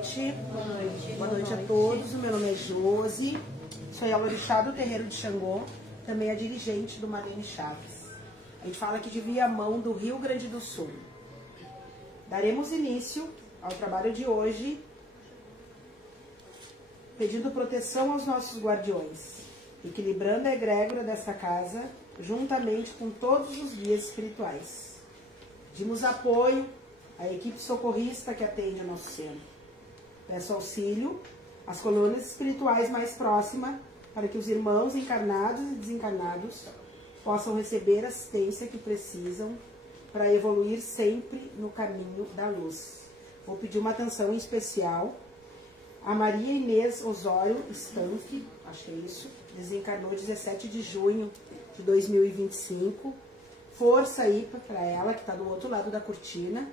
noite. Boa noite a todos. O meu nome é Josi. Sou a Lorixá do Terreiro de Xangô. Também a dirigente do Marlene Chaves. A gente fala aqui de Viamão, do Rio Grande do Sul. Daremos início ao trabalho de hoje, pedindo proteção aos nossos guardiões, equilibrando a egrégora desta casa, juntamente com todos os guias espirituais. Pedimos apoio à equipe socorrista que atende o nosso centro. Peço auxílio às colônias espirituais mais próximas, para que os irmãos encarnados e desencarnados possam receber a assistência que precisam para evoluir sempre no caminho da luz. Vou pedir uma atenção especial a Maria Inês Osório Stanque, acho que é isso, desencarnou 17 de junho de 2025. Força aí para ela, que está do outro lado da cortina.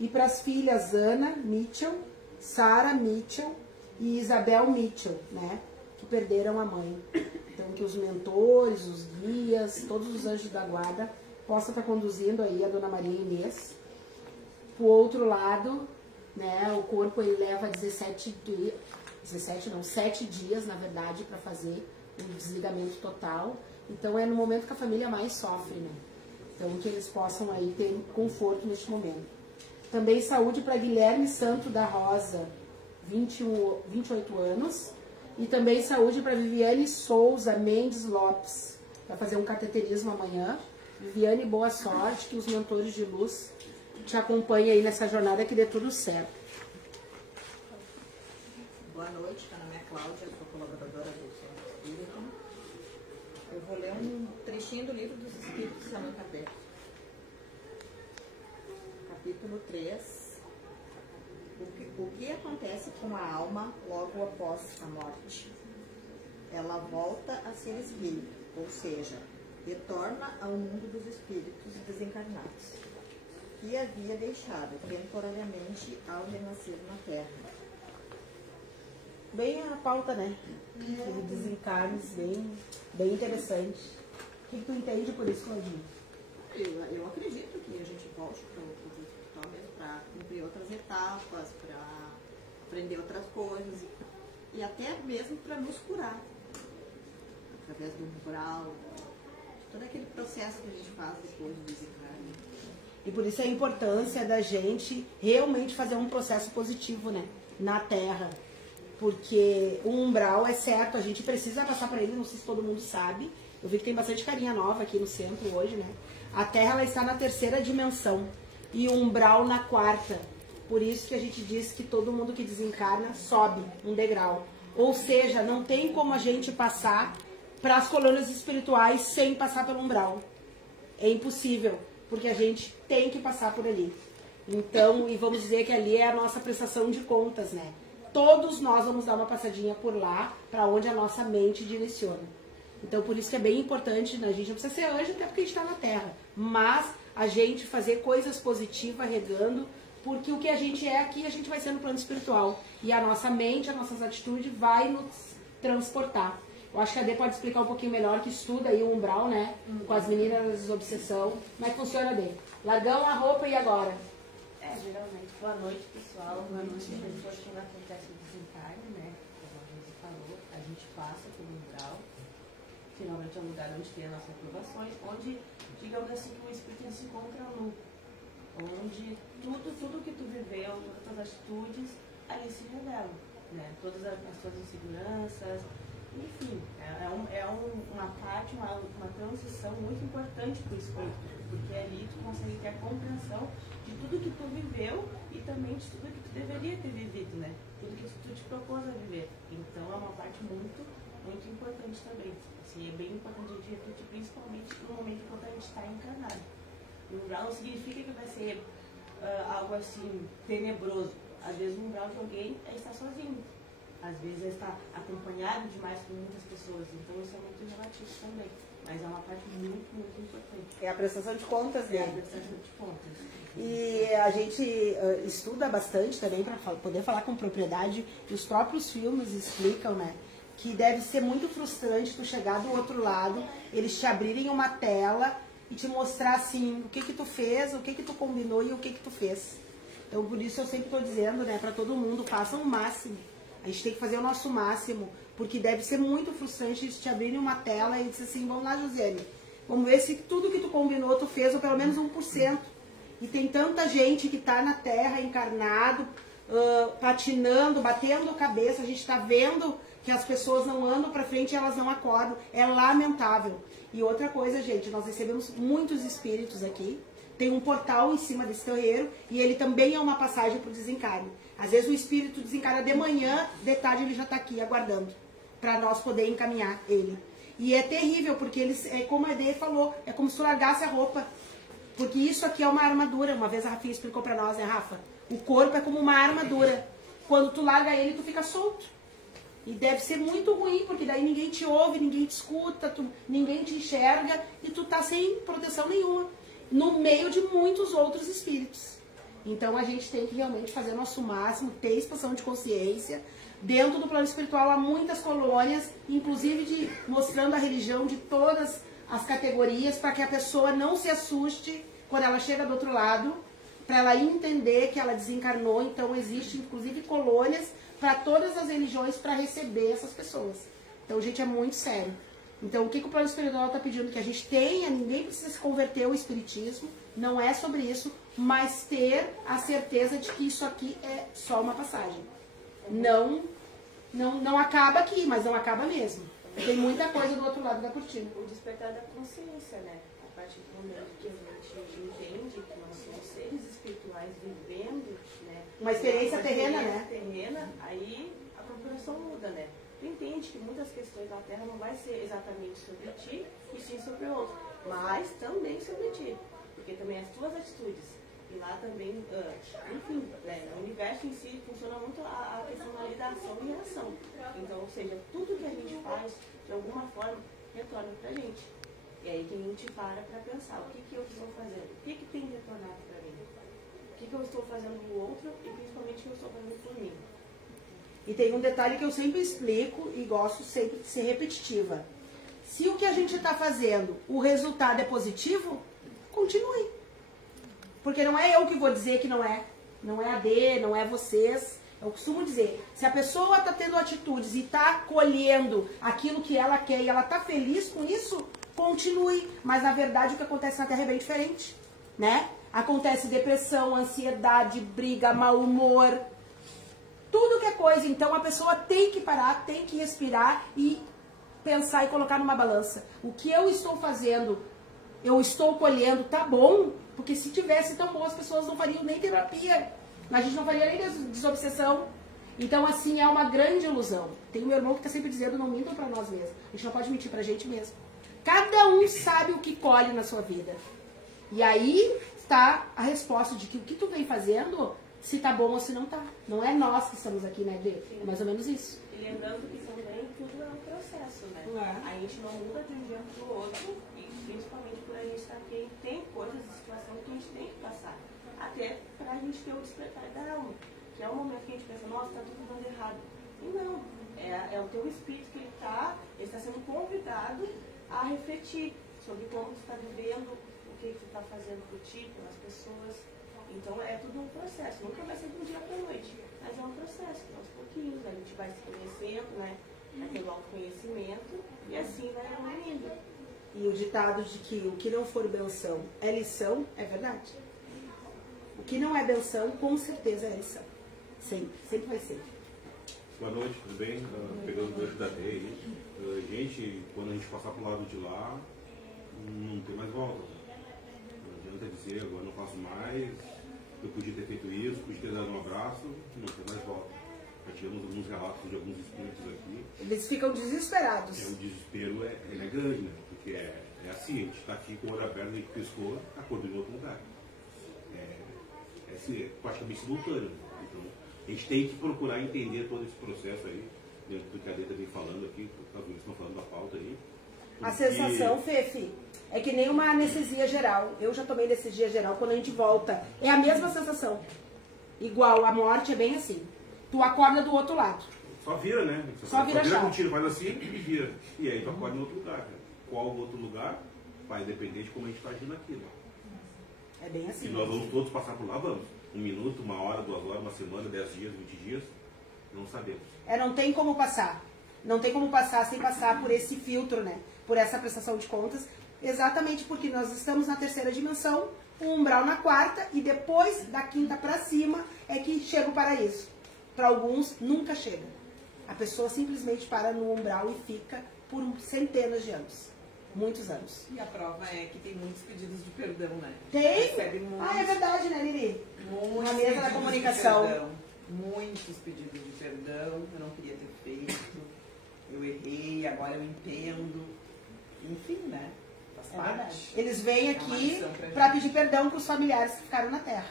E para as filhas Ana Mitchell, Sara Mitchell e Isabel Mitchell, né, que perderam a mãe. Então, que os mentores, os guias, todos os anjos da guarda possam estar conduzindo aí a Dona Maria Inês. Para o outro lado, né, o corpo ele leva 7 dias, na verdade, para fazer um desligamento total. Então, é no momento que a família mais sofre, né? Então, que eles possam aí ter conforto neste momento. Também saúde para Guilherme Santo da Rosa, 28 anos. E também saúde para Viviane Souza Mendes Lopes, para fazer um cateterismo amanhã. Viviane, boa sorte, que os mentores de luz te acompanhem aí nessa jornada, que dê tudo certo. Boa noite, meu nome é Cláudia, sou colaboradora do Centro Espírita. Eu vou ler um trechinho do livro dos Espíritos de Allan Kardec. Capítulo 3. O que acontece com a alma logo após a morte? Ela volta a ser espírito, ou seja, retorna ao mundo dos espíritos desencarnados, que havia deixado temporariamente ao renascer na Terra. Bem a pauta, né? De desencarnes, bem interessante. O que tu entende por isso, Claudinho? Eu acredito que a gente volte para o espiritual mesmo, para cumprir outras etapas, para aprender outras coisas e até mesmo para nos curar, através do umbral, todo aquele processo que a gente faz depois do desencarne. E por isso a importância da gente realmente fazer um processo positivo, né? Na Terra. Porque o umbral é certo, a gente precisa passar para ele, não sei se todo mundo sabe. Eu vi que tem bastante carinha nova aqui no centro hoje, né? A Terra ela está na 3ª dimensão e o umbral na 4ª. Por isso que a gente diz que todo mundo que desencarna sobe um degrau. Ou seja, não tem como a gente passar para as colônias espirituais sem passar pelo umbral. É impossível, porque a gente tem que passar por ali. Então, e vamos dizer que ali é a nossa prestação de contas, né? Todos nós vamos dar uma passadinha por lá, para onde a nossa mente direciona. Então, por isso que é bem importante, né? A gente não precisa ser anjo, até porque a gente está na Terra. Mas a gente fazer coisas positivas, regando, porque o que a gente é aqui, a gente vai ser no plano espiritual. E a nossa mente, as nossas atitudes vai nos transportar. Eu acho que a Dê pode explicar um pouquinho melhor, que estuda aí o umbral, né? Com as meninas obsessão. Como é que funciona, Dê? Largamos a roupa e agora? Geralmente, boa noite, pessoal. Boa noite. Depois que acontece o desencarne, né? Como a gente falou, a gente passa pelo umbral. Finalmente é um lugar onde tem as nossas aprovações, onde, digamos assim, que o espírito se encontra nu. Onde tudo que tu viveu, todas as atitudes, ali se revelam, né? Todas as tuas inseguranças, enfim, uma parte, uma transição muito importante para o espírito, porque ali tu consegue ter a compreensão de tudo que tu viveu e também de tudo que tu deveria ter vivido, né? Tudo que tu te propôs a viver. Então é uma parte muito importante também. Assim, é bem importante a gente refletir, principalmente no momento quando a gente está encarnado. O umbral não significa que vai ser algo assim tenebroso. Às vezes o umbral de alguém é estar sozinho. Às vezes é estar acompanhado demais por muitas pessoas. Então isso é muito relativo também. Mas é uma parte muito importante. É a prestação de contas, né? É a prestação de contas. E a gente estuda bastante também para poder falar com propriedade. E os próprios filmes explicam, né? Que deve ser muito frustrante tu chegar do outro lado, eles te abrirem uma tela e te mostrar assim, o que tu fez, o que tu combinou e o que tu fez. Então, por isso eu sempre estou dizendo, né, para todo mundo, façam o máximo. A gente tem que fazer o nosso máximo, porque deve ser muito frustrante eles te abrirem uma tela e dizer assim, vamos lá, Josiane, vamos ver se tudo que tu combinou tu fez, ou pelo menos 1%. E tem tanta gente que está na Terra, encarnado, patinando, batendo a cabeça, a gente está vendo que as pessoas não andam para frente e elas não acordam. É lamentável. E outra coisa, gente, nós recebemos muitos espíritos aqui. Tem um portal em cima desse terreiro e ele também é uma passagem para o desencarne. Às vezes o espírito desencarna de manhã, de tarde ele já está aqui aguardando para nós poder encaminhar ele. E é terrível, porque eles, como a Ede falou, é como se tu largasse a roupa. Porque isso aqui é uma armadura. Uma vez a Rafinha explicou para nós, né, Rafa? O corpo é como uma armadura. Quando tu larga ele, tu fica solto. E deve ser muito ruim, porque daí ninguém te ouve, ninguém te escuta, ninguém te enxerga e tu tá sem proteção nenhuma, no meio de muitos outros espíritos. Então a gente tem que realmente fazer o nosso máximo, ter expansão de consciência. Dentro do plano espiritual há muitas colônias, inclusive mostrando a religião de todas as categorias, para que a pessoa não se assuste quando ela chega do outro lado, para ela entender que ela desencarnou. Então existe inclusive colônias para todas as religiões para receber essas pessoas. Então, gente, é muito sério. Então, o que o plano espiritual está pedindo? Que a gente tenha, ninguém precisa se converter ao espiritismo, não é sobre isso, mas ter a certeza de que isso aqui é só uma passagem. Não acaba aqui, mas não acaba mesmo. Tem muita coisa do outro lado da cortina. O despertar da consciência, né? A partir do momento que a gente entende que nós somos seres espirituais vivendo, né? Uma experiência terrena, né? Terrena, aí a configuração muda, né? Tu entende que muitas questões da Terra não vai ser exatamente sobre ti, e sim sobre o outro, mas também sobre ti, porque também as tuas atitudes, e lá também, enfim, né, no universo em si funciona muito a questão da ligação e reação. Então, ou seja, tudo que a gente faz, de alguma forma, retorna pra gente. E aí que a gente para pensar, o que eu estou fazendo? O que tem retornado para mim? O que eu estou fazendo no outro e principalmente o que eu estou fazendo por mim? E tem um detalhe que eu sempre explico e gosto sempre de ser repetitiva. Se o que a gente está fazendo, o resultado é positivo, continue. Porque não é eu que vou dizer que não é. Não é a D, não é vocês. Eu costumo dizer, se a pessoa está tendo atitudes e está colhendo aquilo que ela quer e ela está feliz com isso, continue. Mas na verdade o que acontece na Terra é bem diferente, né? Acontece depressão, ansiedade, briga, mau humor, tudo que é coisa. Então a pessoa tem que parar, tem que respirar e pensar e colocar numa balança. O que eu estou fazendo, eu estou colhendo, tá bom? Porque se tivesse tão bom, as pessoas não fariam nem terapia. A gente não faria nem desobsessão. Então, assim, é uma grande ilusão. Tem o meu irmão que está sempre dizendo, não mintam para nós mesmos. A gente não pode mentir para a gente mesmo. Cada um sabe o que colhe na sua vida. E aí está a resposta de que o que tu vem fazendo, se tá bom ou se não tá. Não é nós que estamos aqui, né, Dê? É mais ou menos isso. E lembrando que também tudo é um processo, né? A gente não muda de um dia para o outro, e principalmente por a gente estar aqui, tem coisas, situações que a gente tem que passar. Até para a gente ter o despertar da alma. Que é o momento que a gente pensa, nossa, tá tudo dando errado. E não, é o teu espírito que ele está sendo convidado a refletir sobre como tu está vivendo, o que tu está fazendo por ti, pelas pessoas. Então é tudo um processo, nunca vai ser de um dia para a noite, mas é um processo, aos pouquinhos, a gente vai se conhecendo, né? Vai tendo autoconhecimento e assim vai evoluindo. E o ditado de que o que não for benção é lição, é verdade. O que não é benção, com certeza é lição. Sempre vai ser. Boa noite, tudo bem? Pegando o gancho da Dê aí. Gente, quando a gente passar pro lado de lá, não tem mais volta. Não adianta dizer, agora não faço mais, eu podia ter feito isso, podia ter dado um abraço, não tem mais volta. Já tivemos alguns relatos de alguns espíritos aqui. Eles ficam desesperados. O desespero ele é grande, né? Porque é assim, a gente está aqui com o olho aberto, a gente piscou, acordou em outro lugar. É assim, praticamente simultâneo. Então, a gente tem que procurar entender todo esse processo aí, dentro do que a Dê vem falando aqui, eles estão falando da pauta aí. A sensação, Fefe, é que nem uma anestesia geral. Eu já tomei anestesia geral, quando a gente volta, é a mesma sensação. Igual, a morte é bem assim. Tu acorda do outro lado. Só vira, né? Só vira com um tiro, faz assim e vira. E aí tu acorda em outro lugar. Né? Qual o outro lugar vai depender de como a gente está agindo aqui. Né? É bem assim. E nós vamos todos passar por lá, vamos. 1 minuto, 1 hora, 2 horas, 1 semana, 10 dias, 20 dias, não sabemos. Não tem como passar. Não tem como passar sem passar por esse filtro, né? Por essa prestação de contas, exatamente porque nós estamos na 3ª dimensão, o umbral na 4ª, e depois da 5ª para cima é que chega o paraíso. Para alguns, nunca chega. A pessoa simplesmente para no umbral e fica por centenas de anos. Muitos anos. E a prova é que tem muitos pedidos de perdão, né? Tem? Recebe muitos, É verdade, né, Lili? muitos Na mesa da pedidos comunicação. de perdão. Muitos pedidos de perdão. Eu não queria ter feito. Eu errei, agora eu entendo. Enfim, né? Faz parte. Verdade. Eles vêm aqui uma lição pra para gente. pedir perdão para os familiares que ficaram na Terra.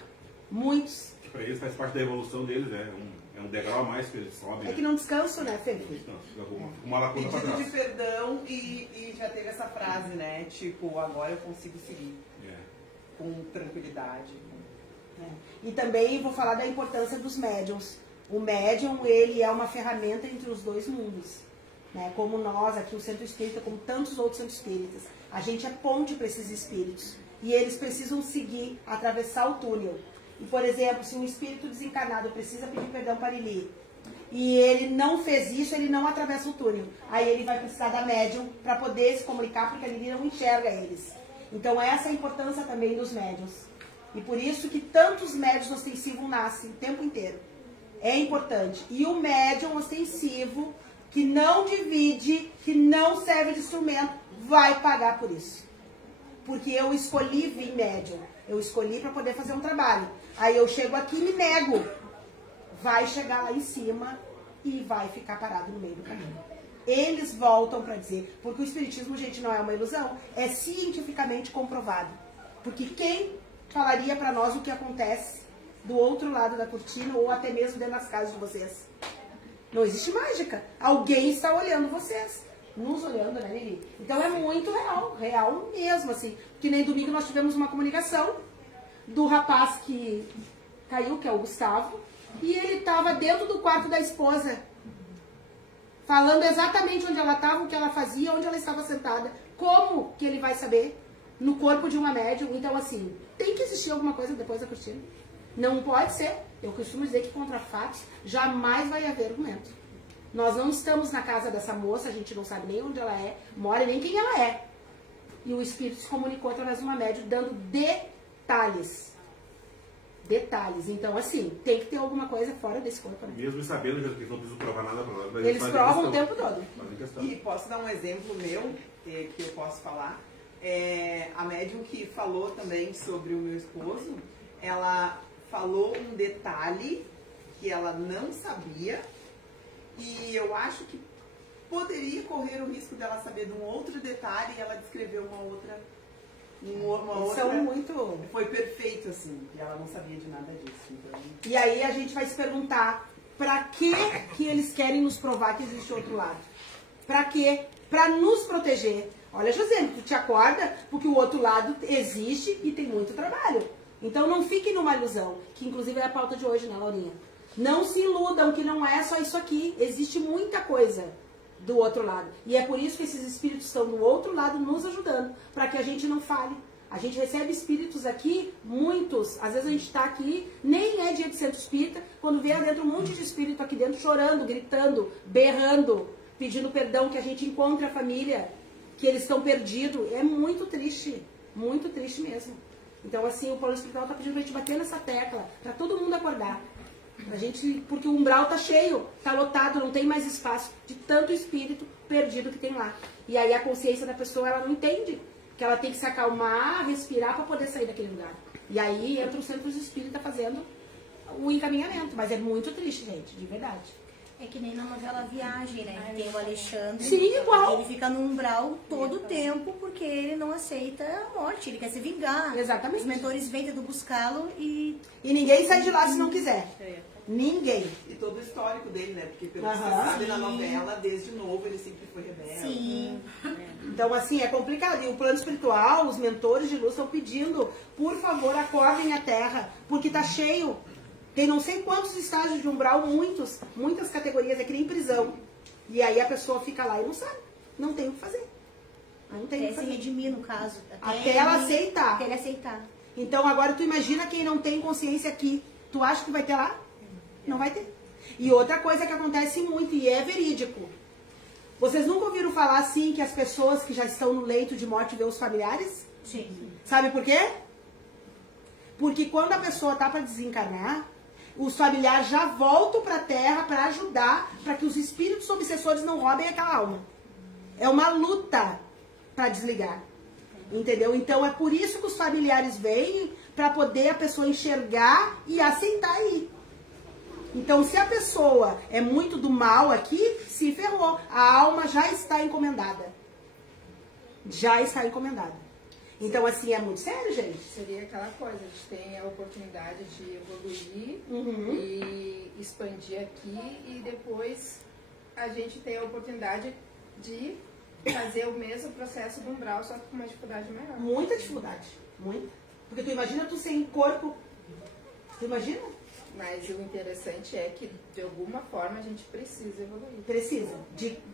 Muitos. Para eles faz parte da evolução deles, né? É um degrau a mais que eles sobem. É que não descanso, né, Fê? Então, fica com uma lacuna para Pedido trás. de perdão e já teve essa frase, né? Tipo, agora eu consigo seguir É. com tranquilidade. E também vou falar da importância dos médiums. O médium, ele é uma ferramenta entre os dois mundos. Né? Como nós, aqui o Centro Espírita, como tantos outros centros espíritas. A gente é ponte para esses espíritos. E eles precisam seguir, atravessar o túnel. E, por exemplo, se um espírito desencarnado precisa pedir perdão para Lili, e ele não fez isso, ele não atravessa o túnel. Aí ele vai precisar da médium para poder se comunicar, porque a Lili não enxerga eles. Então essa é a importância também dos médiums. E por isso que tantos médiums ostensivos nascem o tempo inteiro. É importante. E o médium ostensivo, que não divide, que não serve de instrumento, vai pagar por isso. Porque eu escolhi vir médium. Eu escolhi para poder fazer um trabalho. Aí eu chego aqui e me nego. Vai chegar lá em cima e vai ficar parado no meio do caminho. Eles voltam para dizer, porque o espiritismo, gente, não é uma ilusão, é cientificamente comprovado. Porque quem falaria para nós o que acontece do outro lado da cortina ou até mesmo dentro das casas de vocês? Não existe mágica. Alguém está olhando vocês. Nos olhando, né, Lili? Então é muito real, real mesmo, assim. Que nem domingo nós tivemos uma comunicação do rapaz que caiu, que é o Gustavo, e ele estava dentro do quarto da esposa, falando exatamente onde ela estava, o que ela fazia, onde ela estava sentada. Como que ele vai saber? No corpo de uma médium. Então, assim, tem que existir alguma coisa depois da cortina. Não pode ser. Eu costumo dizer que contra fatos jamais vai haver argumento. Nós não estamos na casa dessa moça, a gente não sabe nem onde ela é, mora, nem quem ela é. E o espírito se comunicou através de uma médium, dando detalhes. Detalhes. Então, assim, tem que ter alguma coisa fora desse corpo, né? Mesmo sabendo que eles não precisam provar nada para nós, mas Eles fazem provam questão. o tempo todo. Fazem questão. E posso dar um exemplo meu, que eu posso falar. A médium que falou também sobre o meu esposo, ela falou um detalhe que ela não sabia, e eu acho que poderia correr o risco dela saber de um outro detalhe, e ela descreveu uma outra. São muito... Foi perfeito, assim, e ela não sabia de nada disso. Então... E aí a gente vai se perguntar, pra que eles querem nos provar que existe outro lado? Pra quê? Pra nos proteger. Olha, José, tu te acorda porque o outro lado existe e tem muito trabalho. Então não fiquem numa ilusão, que inclusive é a pauta de hoje, né, Laurinha? Não se iludam que não é só isso aqui. Existe muita coisa do outro lado. E é por isso que esses espíritos estão do outro lado nos ajudando, para que a gente não fale. A gente recebe espíritos aqui, muitos. Às vezes a gente está aqui, nem é dia de centro espírita, quando vê lá dentro um monte de espírito aqui dentro chorando, gritando, berrando, pedindo perdão, que a gente encontre a família, que eles estão perdidos. É muito triste mesmo. Então, assim, o plano espiritual está pedindo pra gente bater nessa tecla, para todo mundo acordar. A gente, porque o umbral tá cheio, tá lotado, não tem mais espaço de tanto espírito perdido que tem lá. E aí a consciência da pessoa, ela não entende que ela tem que se acalmar, respirar para poder sair daquele lugar. E aí entra o centro espírita fazendo o encaminhamento. Mas é muito triste, gente, de verdade. É que nem na novela Viagem, né? Tem o Alexandre. Sim, igual. Ele fica no umbral todo o tempo porque ele não aceita a morte, ele quer se vingar. Exatamente. Os mentores vêm tentando buscá-lo e ninguém sai de lá se não quiser. Ninguém. E todo o histórico dele, né? Porque pelo que Aham. você sabe na novela, desde novo ele sempre foi rebelde. sim. Então, assim, é complicado. E o plano espiritual, os mentores de luz estão pedindo, por favor, acordem a terra, porque tá cheio. Tem não sei quantos estágios de umbral, muitas categorias, é que nem prisão. E aí a pessoa fica lá e não sabe. Não tem o que fazer. Não tem o Até que se fazer. redimir, no caso. Até ela aceitar. Até ele aceitar. Então agora tu imagina quem não tem consciência aqui. Tu acha que vai ter lá? Não vai ter. E outra coisa que acontece muito, e é verídico. Vocês nunca ouviram falar assim que as pessoas que já estão no leito de morte vê os familiares? Sim. Sabe por quê? Porque quando a pessoa tá para desencarnar, os familiares já voltam para a Terra para ajudar, para que os espíritos obsessores não roubem aquela alma. É uma luta para desligar. Entendeu? Então é por isso que os familiares vêm, para poder a pessoa enxergar e aceitar aí. Então, se a pessoa é muito do mal aqui, se ferrou. A alma já está encomendada. Já está encomendada. Então, assim, é muito sério, gente. Seria aquela coisa, a gente tem a oportunidade de evoluir e expandir aqui e depois a gente tem a oportunidade de fazer o mesmo processo do umbral, só que com uma dificuldade maior. Muita dificuldade. Muita. Porque tu imagina tu sem corpo. Tu imagina? Mas o interessante é que, de alguma forma, a gente precisa evoluir. Precisa.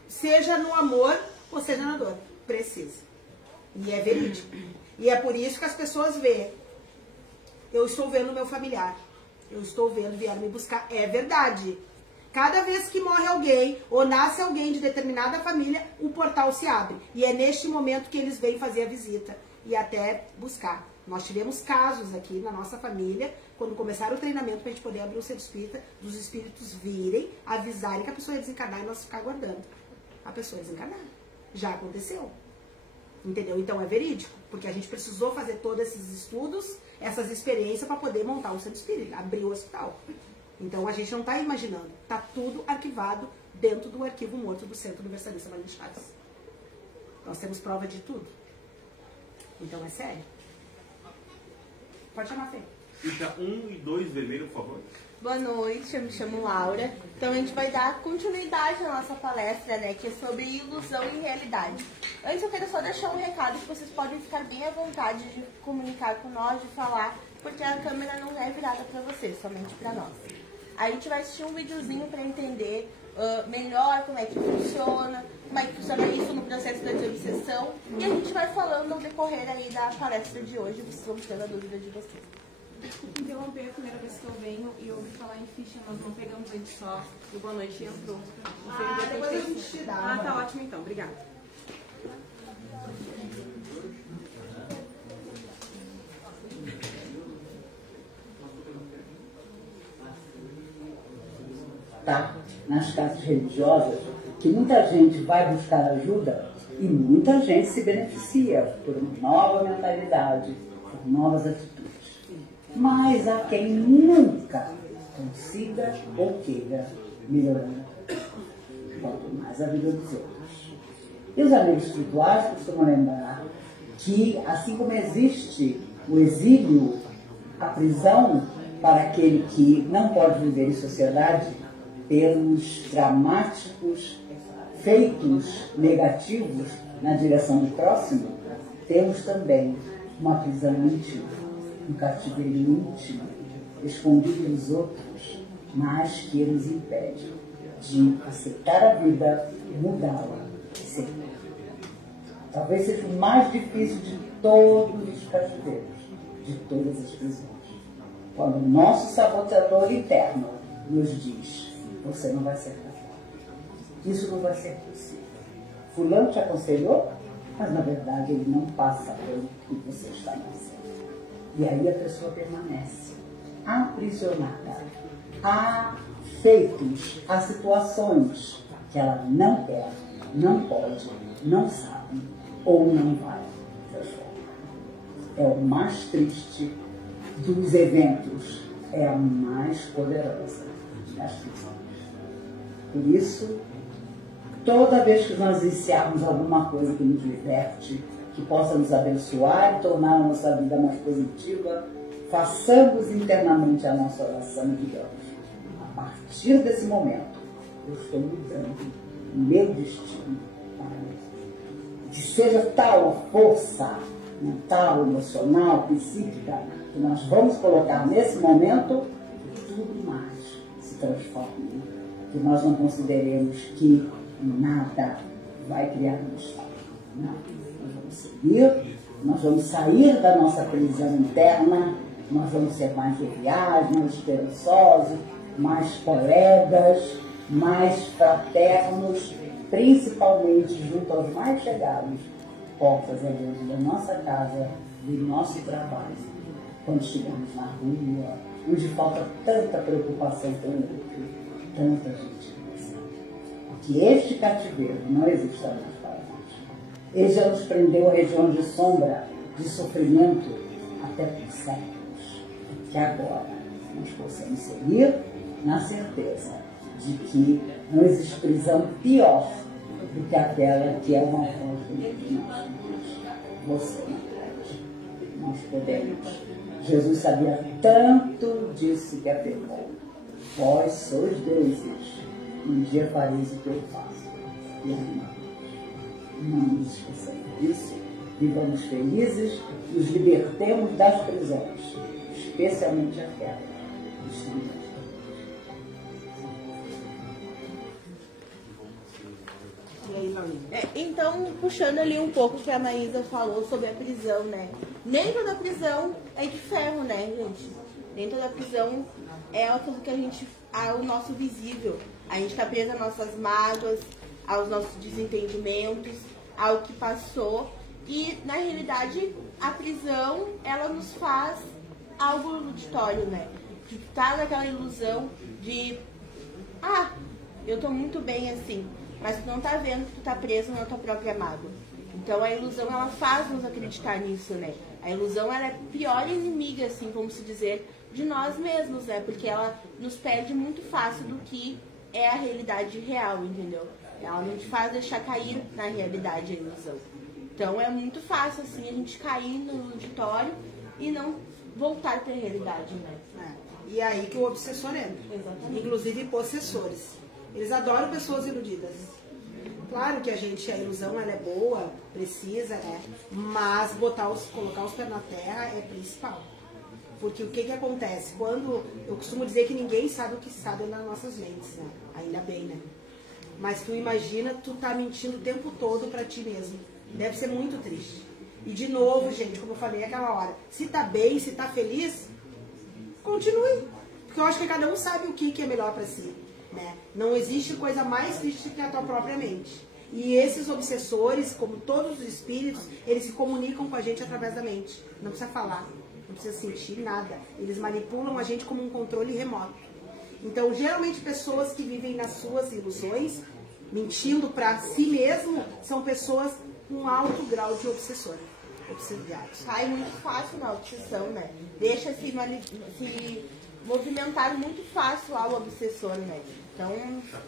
Seja no amor ou seja na dor. Precisa. E é verídico. E é por isso que as pessoas veem. Eu estou vendo meu familiar. Eu estou vendo, vieram me buscar. É verdade. Cada vez que morre alguém ou nasce alguém de determinada família, o portal se abre. E é neste momento que eles vêm fazer a visita e até buscar. Nós tivemos casos aqui na nossa família, quando começaram o treinamento para a gente poder abrir o centro espírita, dos espíritos virem, avisarem que a pessoa ia desencarnar e nós ficar aguardando. A pessoa ia desencarnar. Já aconteceu. Entendeu? Então é verídico, porque a gente precisou fazer todos esses estudos, essas experiências para poder montar o centro espírita, abrir o hospital. Então a gente não está imaginando, está tudo arquivado dentro do arquivo morto do Centro Universalista Marlene Chaves. Nós temos prova de tudo. Então é sério. Pode chamar, Fê. Ficha 1 e 2 vermelho, por favor. Boa noite, eu me chamo Laura. Então a gente vai dar continuidade à nossa palestra, né, que é sobre ilusão e realidade. Antes eu quero só deixar um recado que vocês podem ficar bem à vontade de comunicar com nós, de falar, porque a câmera não é virada para vocês, somente para nós. A gente vai assistir um videozinho para entender melhor como é que funciona isso no processo da desobsessão, e a gente vai falando ao decorrer aí da palestra de hoje, vocês vão ter a dúvida de vocês. Interromper a primeira vez que eu venho e ouvi falar em ficha, nós não pegamos antes só. E boa noite entrou. Depois a gente te dá. Ah, tá ótimo então, obrigada. Tá? Nas casas religiosas, que muita gente vai buscar ajuda e muita gente se beneficia por uma nova mentalidade, por novas atitudes. Mas há quem nunca consiga ou queira melhorar, quanto mais a vida dos outros. E os amigos espirituais costumam lembrar que, assim como existe o exílio, a prisão para aquele que não pode viver em sociedade pelos dramáticos feitos negativos na direção do próximo, temos também uma prisão íntima, um cativeiro íntimo, escondido dos outros, mas que nos impede de aceitar a vida, mudá-la e seguir. Talvez seja o mais difícil de todos os cativeiros, de todas as prisões. Quando o nosso sabotador interno nos diz: você não vai ser capaz, isso não vai ser possível. Fulano te aconselhou, mas na verdade ele não passa pelo que você está nascendo. E aí a pessoa permanece aprisionada a feitos, a situações que ela não quer, não pode, não sabe ou não vai transformar. É o mais triste dos eventos, é a mais poderosa das prisões. Por isso, toda vez que nós iniciarmos alguma coisa que nos liberte, que possa nos abençoar e tornar a nossa vida mais positiva, façamos internamente a nossa oração e digamos: a partir desse momento, eu estou mudando o meu destino para mim. Que seja tal a força mental, emocional, psíquica, que nós vamos colocar nesse momento, que tudo mais se transforme. Que nós não consideremos que nada vai criar um obstáculo. Não. Nós vamos seguir, nós vamos sair da nossa prisão interna nós vamos ser mais joviais, mais esperançosos, mais colegas, mais fraternos, principalmente junto aos mais chegados, portas abertas da nossa casa, do nosso trabalho, quando chegamos na rua, onde falta tanta preocupação com o outro, tanta gentileza. Que este cativeiro não exista mais para nós. Ele já nos prendeu a região de sombra, de sofrimento, até por séculos. Que agora nós possamos seguir na certeza de que não existe prisão pior do que aquela que é uma voz de nós. Você não pode. Nós podemos. Jesus sabia tanto disso que afirmou: vós sois deuses, um dia fareis o que eu faço. E ainda não nos esqueçamos disso. Vivamos felizes, nos libertemos das prisões, especialmente aquela dos filhos. Então, puxando ali um pouco o que a Maísa falou sobre a prisão, né? Nem toda prisão é de ferro, né, gente? Nem toda prisão é aquilo que a gente... o nosso visível. A gente tá preso às nossas mágoas, aos nossos desentendimentos, ao que passou. E, na realidade, a prisão, ela nos faz algo iluditório, né? De estar naquela ilusão de... eu tô muito bem assim. Mas tu não tá vendo que tu tá preso na tua própria mágoa. Então a ilusão, ela faz nos acreditar nisso, né? A ilusão, ela é a pior inimiga, assim, como se dizer, de nós mesmos, né? Porque ela nos perde muito fácil do que é a realidade real, entendeu? Ela não te faz deixar cair na realidade a ilusão. Então é muito fácil, assim, a gente cair no auditório e não voltar para a realidade, né? E é aí que o obsessor entra. Exatamente. Inclusive possessores. Eles adoram pessoas iludidas. Claro que a ilusão ela é boa, precisa, né? Mas colocar os pés na terra é principal. Porque o que acontece? Quando eu costumo dizer que ninguém sabe o que está dentro das nossas mentes, né? Ainda bem, né? Mas tu imagina, tu tá mentindo o tempo todo pra ti mesmo. Deve ser muito triste. E de novo, gente, como eu falei aquela hora, se tá bem, se tá feliz, continue. Porque eu acho que cada um sabe o que é melhor pra si. Né? Não existe coisa mais triste que a tua própria mente. E esses obsessores, como todos os espíritos, eles se comunicam com a gente através da mente. Não precisa falar, não precisa sentir nada. Eles manipulam a gente como um controle remoto. Então, geralmente, pessoas que vivem nas suas ilusões, mentindo para si mesmo, são pessoas com alto grau de obsessor. Obsediados. Cai muito fácil na obsessão, né? Deixa se movimentar muito fácil lá o obsessor, né? Então,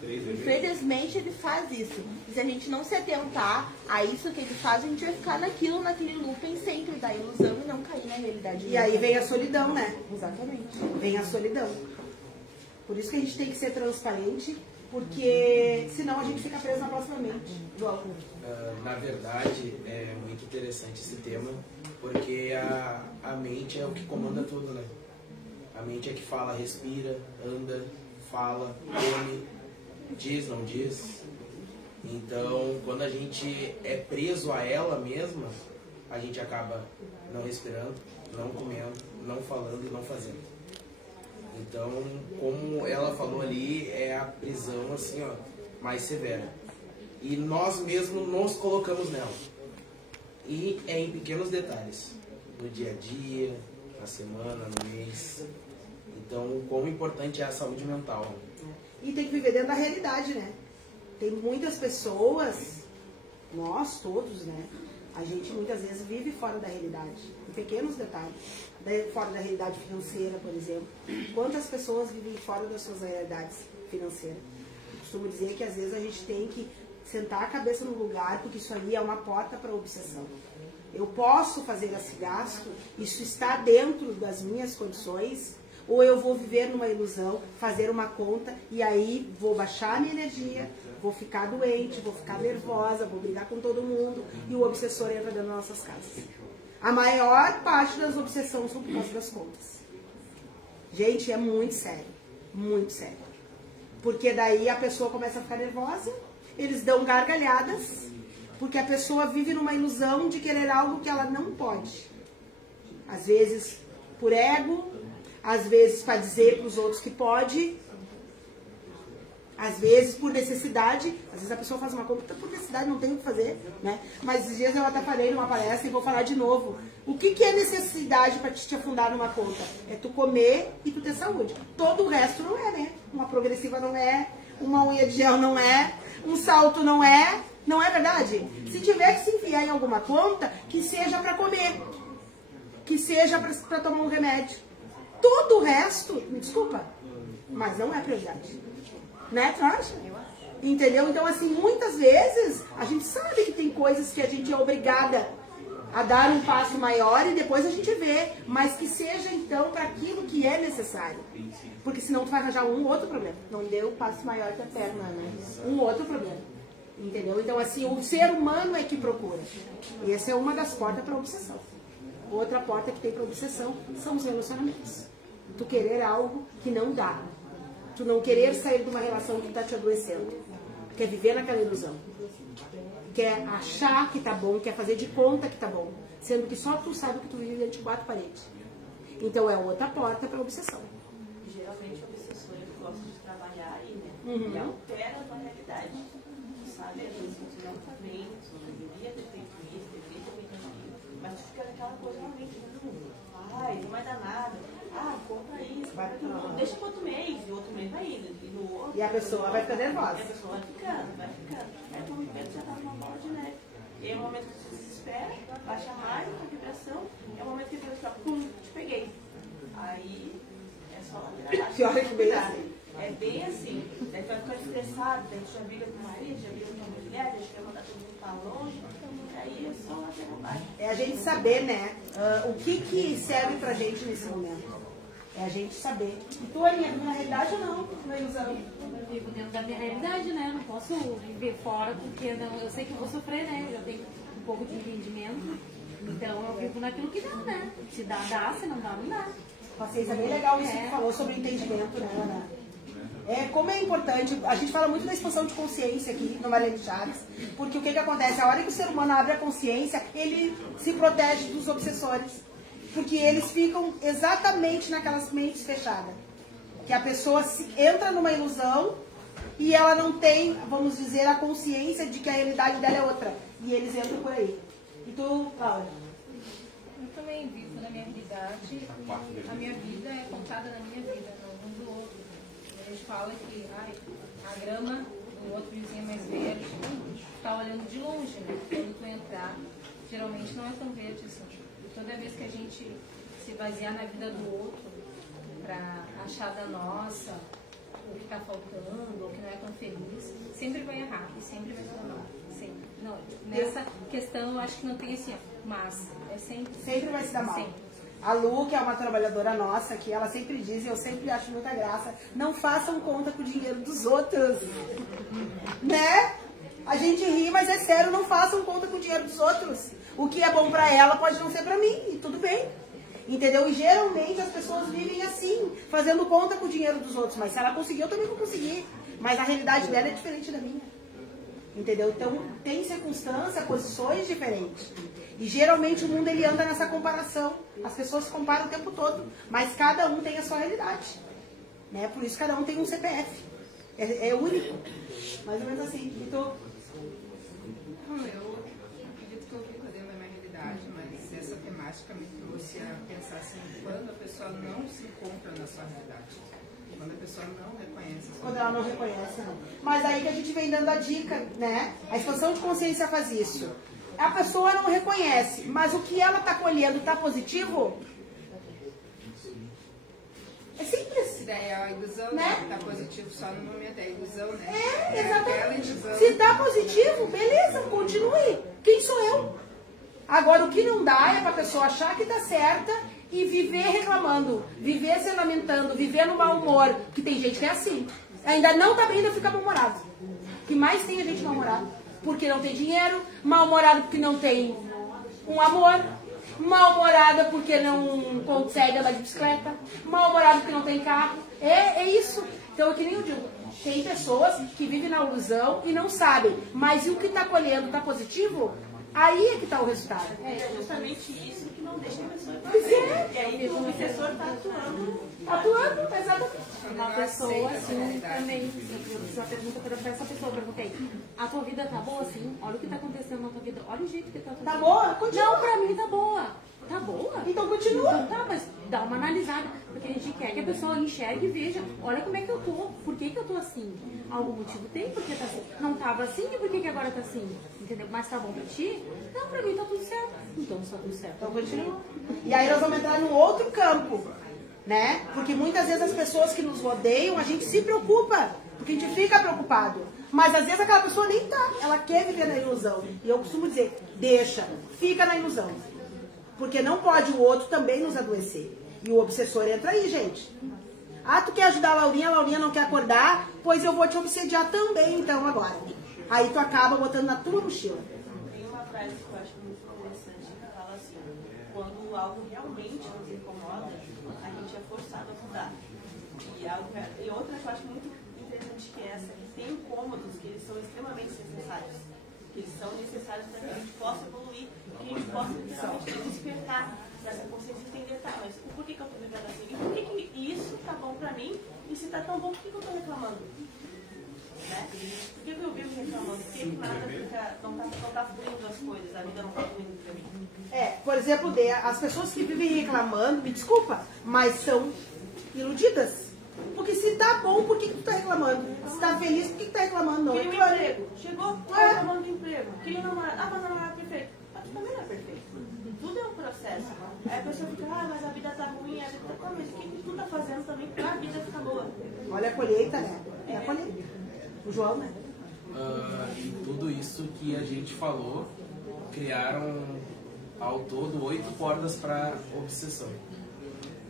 infelizmente ele faz isso. E se a gente não se atentar a isso que ele faz, a gente vai ficar naquele looping sempre da ilusão e não cair na realidade. E aí vem a solidão, né? Exatamente. Vem a solidão. Por isso que a gente tem que ser transparente, porque senão a gente fica preso na próxima mente. Na verdade, é muito interessante esse tema, porque a mente é o que comanda tudo, né? A mente é que fala, respira, anda, fala, come, diz, não diz. Então, quando a gente é preso a ela mesma, a gente acaba não respirando, não comendo, não falando e não fazendo. Então, como ela falou ali, é a prisão assim, ó, mais severa. E nós mesmos nos colocamos nela. E é em pequenos detalhes, no dia a dia, na semana, no mês. Então, o quão importante é a saúde mental. E tem que viver dentro da realidade, né? Tem muitas pessoas, nós todos, né? A gente muitas vezes vive fora da realidade, em pequenos detalhes. Fora da realidade financeira, por exemplo. Quantas pessoas vivem fora das suas realidades financeiras? Eu costumo dizer que às vezes a gente tem que sentar a cabeça no lugar, porque isso aí é uma porta para a obsessão. Eu posso fazer esse gasto, isso está dentro das minhas condições, ou eu vou viver numa ilusão, fazer uma conta, e aí vou baixar a minha energia, vou ficar doente, vou ficar nervosa, vou brigar com todo mundo, e o obsessor entra dentro das nossas casas. A maior parte das obsessões são por causa das contas. Gente, é muito sério, muito sério. Porque daí a pessoa começa a ficar nervosa, eles dão gargalhadas, porque a pessoa vive numa ilusão de querer algo que ela não pode. Às vezes por ego, às vezes para dizer para os outros que pode, às vezes por necessidade. Às vezes a pessoa faz uma compra por necessidade, não tem o que fazer, né? Mas esses dias eu até falei numa palestra e vou falar de novo. O que é necessidade para te afundar numa conta? É tu comer e tu ter saúde. Todo o resto não é, né? Uma progressiva não é, uma unha de gel não é, um salto não é. Não é verdade? Se tiver que se enfiar em alguma conta, que seja para comer, que seja para tomar um remédio. Todo o resto, me desculpa, mas não é prioridade. Né, tu acha? Entendeu? Então, assim, muitas vezes a gente sabe que tem coisas que a gente é obrigada a dar um passo maior e depois a gente vê, mas que seja então para aquilo que é necessário. Porque senão tu vai arranjar um outro problema. Não deu um passo maior que a perna, né? Um outro problema. Entendeu? Então, assim, o ser humano é que procura. E essa é uma das portas para a obsessão. Outra porta que tem para a obsessão são os relacionamentos. Tu querer algo que não dá. Tu não querer sair de uma relação que está te adoecendo. Quer viver naquela ilusão. Quer achar que tá bom, quer fazer de conta que tá bom. Sendo que só tu sabe que tu vive dentro de 4 paredes. Então, é outra porta para a obsessão. Geralmente, obsessores gostam de trabalhar aí, né? E altera a tua realidade. Sabe, às vezes você não tá bem, você não deveria ter feito isso, deveria ter feito aquilo, mas tu fica naquela coisa na mente de todo mundo. Ai, não vai dar nada. Ah, compra isso, vai tudo. Deixa pro outro mês, e o outro mês vai indo, e no outro. E a pessoa vai ficar nervosa. E a pessoa vai ficando. Aí o momento já tá numa bola de neve. E aí é o momento que você se desespera, baixa mais a vibração, é o momento que você fala, pum, te peguei. Aí é só ladeira abaixo. Pior que bem assim. É bem assim. Daí tu vai ficar estressado, daí tu já briga com o marido, já briga com a mulher, já quer mandar todo mundo pra longe. E aí é só ladeira abaixo. É a gente saber, né, o que serve pra gente nesse momento. É a gente saber. E tu, Aninha, na realidade ou não? Na ilusão? Eu vivo dentro da minha realidade, né? Eu não posso viver fora porque não, eu sei que eu vou sofrer, né? Eu já tenho um pouco de entendimento. Então eu vivo naquilo que dá, né? Se dá, dá. Se não dá, não dá. Paciência, é bem legal isso que tu falou sobre o entendimento, né, Ana? Como é importante, a gente fala muito da expansão de consciência aqui no Marlene Chaves, porque o que acontece? A hora que o ser humano abre a consciência, ele se protege dos obsessores, porque eles ficam exatamente naquelas mentes fechadas, que a pessoa entra numa ilusão e ela não tem, vamos dizer, a consciência de que a realidade dela é outra, e eles entram por aí. E tu, Paula? Eu também vivo na minha realidade, a minha vida é contada na minha vida, não do outro. A gente fala que a grama do outro vizinho mais verde, tá olhando de longe, né? Quando tu entrar, geralmente não é tão verde assim. E toda vez que a gente se basear na vida do outro para achar da nossa, o que tá faltando, ou que não é tão feliz, sempre vai errar e sempre vai se dar mal. Sempre. Não, nessa questão eu acho que não tem assim, mas é sempre. Sempre vai se dar mal. Sempre. A Lu, que é uma trabalhadora nossa, que ela sempre diz, e eu sempre acho muita graça, não façam conta com o dinheiro dos outros. Né? A gente ri, mas é sério, não façam conta com o dinheiro dos outros. O que é bom pra ela pode não ser pra mim, e tudo bem. Entendeu? E geralmente as pessoas vivem assim, fazendo conta com o dinheiro dos outros. Mas se ela conseguir, eu também vou conseguir. Mas a realidade dela é diferente da minha. Entendeu? Então tem circunstância, posições diferentes. E geralmente o mundo ele anda nessa comparação. As pessoas se comparam o tempo todo, mas cada um tem a sua realidade. Né? Por isso cada um tem um CPF. É único. Mais ou menos assim. Então, eu acredito que eu vivo dentro da minha realidade, mas essa temática me trouxe a pensar assim, quando a pessoa não se encontra na sua realidade. Quando a pessoa não reconhece. Quando ela não reconhece, não. Mas aí que a gente vem dando a dica, né? A expansão de consciência faz isso. A pessoa não reconhece, mas o que ela está colhendo está positivo? É simples. Se daí é a ilusão, né? Tá positivo só no momento, é a ilusão, né? Exatamente. Se está positivo, beleza, continue. Quem sou eu? Agora, o que não dá é para a pessoa achar que está certa e viver reclamando, viver se lamentando, viver no mau humor, que tem gente que é assim. Ainda não tá bem, ainda fica mal-humorado. O que mais tem a gente mal-humorado? Porque não tem dinheiro, mal-humorado porque não tem um amor, mal-humorada porque não consegue andar de bicicleta, mal-humorado porque não tem carro. É isso. Então, é que nem eu digo, tem pessoas que vivem na ilusão e não sabem, mas e o que está colhendo está positivo? Aí é que está o resultado. É justamente isso que não deixa a pessoa ir pra Pois frente. é. E aí vejo O professor está atuando. Atuando, exatamente. uma pessoa assim também. Eu fiz uma pergunta para essa pessoa, eu perguntei, a tua vida tá boa assim? Olha o que tá acontecendo na tua vida, olha o jeito que tá tua Tá vida. boa? Continua. Não, pra mim tá boa. Tá boa? Então continua. Então tá, mas dá uma analisada. Porque a gente quer que a pessoa enxergue e veja, olha como é que eu tô, por que eu tô assim? Algum motivo tem, porque tá assim. Não tava assim e por que agora tá assim? Entendeu? Mas tá bom pra ti? Não, pra mim tá tudo certo. Então se tá tudo certo. Então continua. E aí nós vamos entrar num outro campo, né? Porque muitas vezes as pessoas que nos rodeiam, a gente se preocupa, porque a gente fica preocupado. Mas às vezes aquela pessoa nem tá, ela quer viver na ilusão. E eu costumo dizer, deixa, fica na ilusão. Porque não pode o outro também nos adoecer. E o obsessor entra aí, gente. Ah, tu quer ajudar a Laurinha não quer acordar? Pois eu vou te obsediar também, então, agora. Aí tu acaba botando na tua mochila. Tem uma frase que eu acho muito interessante que fala assim, quando algo realmente nos incomoda, a gente é forçado a mudar. E outra que eu acho muito interessante que é essa, que tem incômodos que eles são extremamente necessários. Que eles são necessários para que a gente possa evoluir, que a gente possa realmente despertar dessa consciência e entender, tá, mas por que eu estou vivendo assim? E por que isso tá bom para mim? E se tá tão bom, por que eu estou reclamando? Né? Por que eu vivo reclamando? Por que nada fica, não tá fluindo as coisas, a vida não tá fluindo para mim? Por exemplo, as pessoas que vivem reclamando, me desculpa, mas são iludidas. Porque se tá bom, por que tu tá reclamando? Se tá feliz, por que tu tá reclamando? Não, queria um emprego. Chegou, reclamando de emprego. Queria um namorado. Ah, mas namorado é perfeito. Mas tu também não é perfeito. Tudo é um processo. Aí a pessoa fica, mas a vida tá ruim, a vida tá... Mas o que tu tá fazendo também pra vida ficar boa? Olha a colheita, né? É a colheita. O João, né? E tudo isso que a gente falou, criaram ao todo 8 portas para obsessão.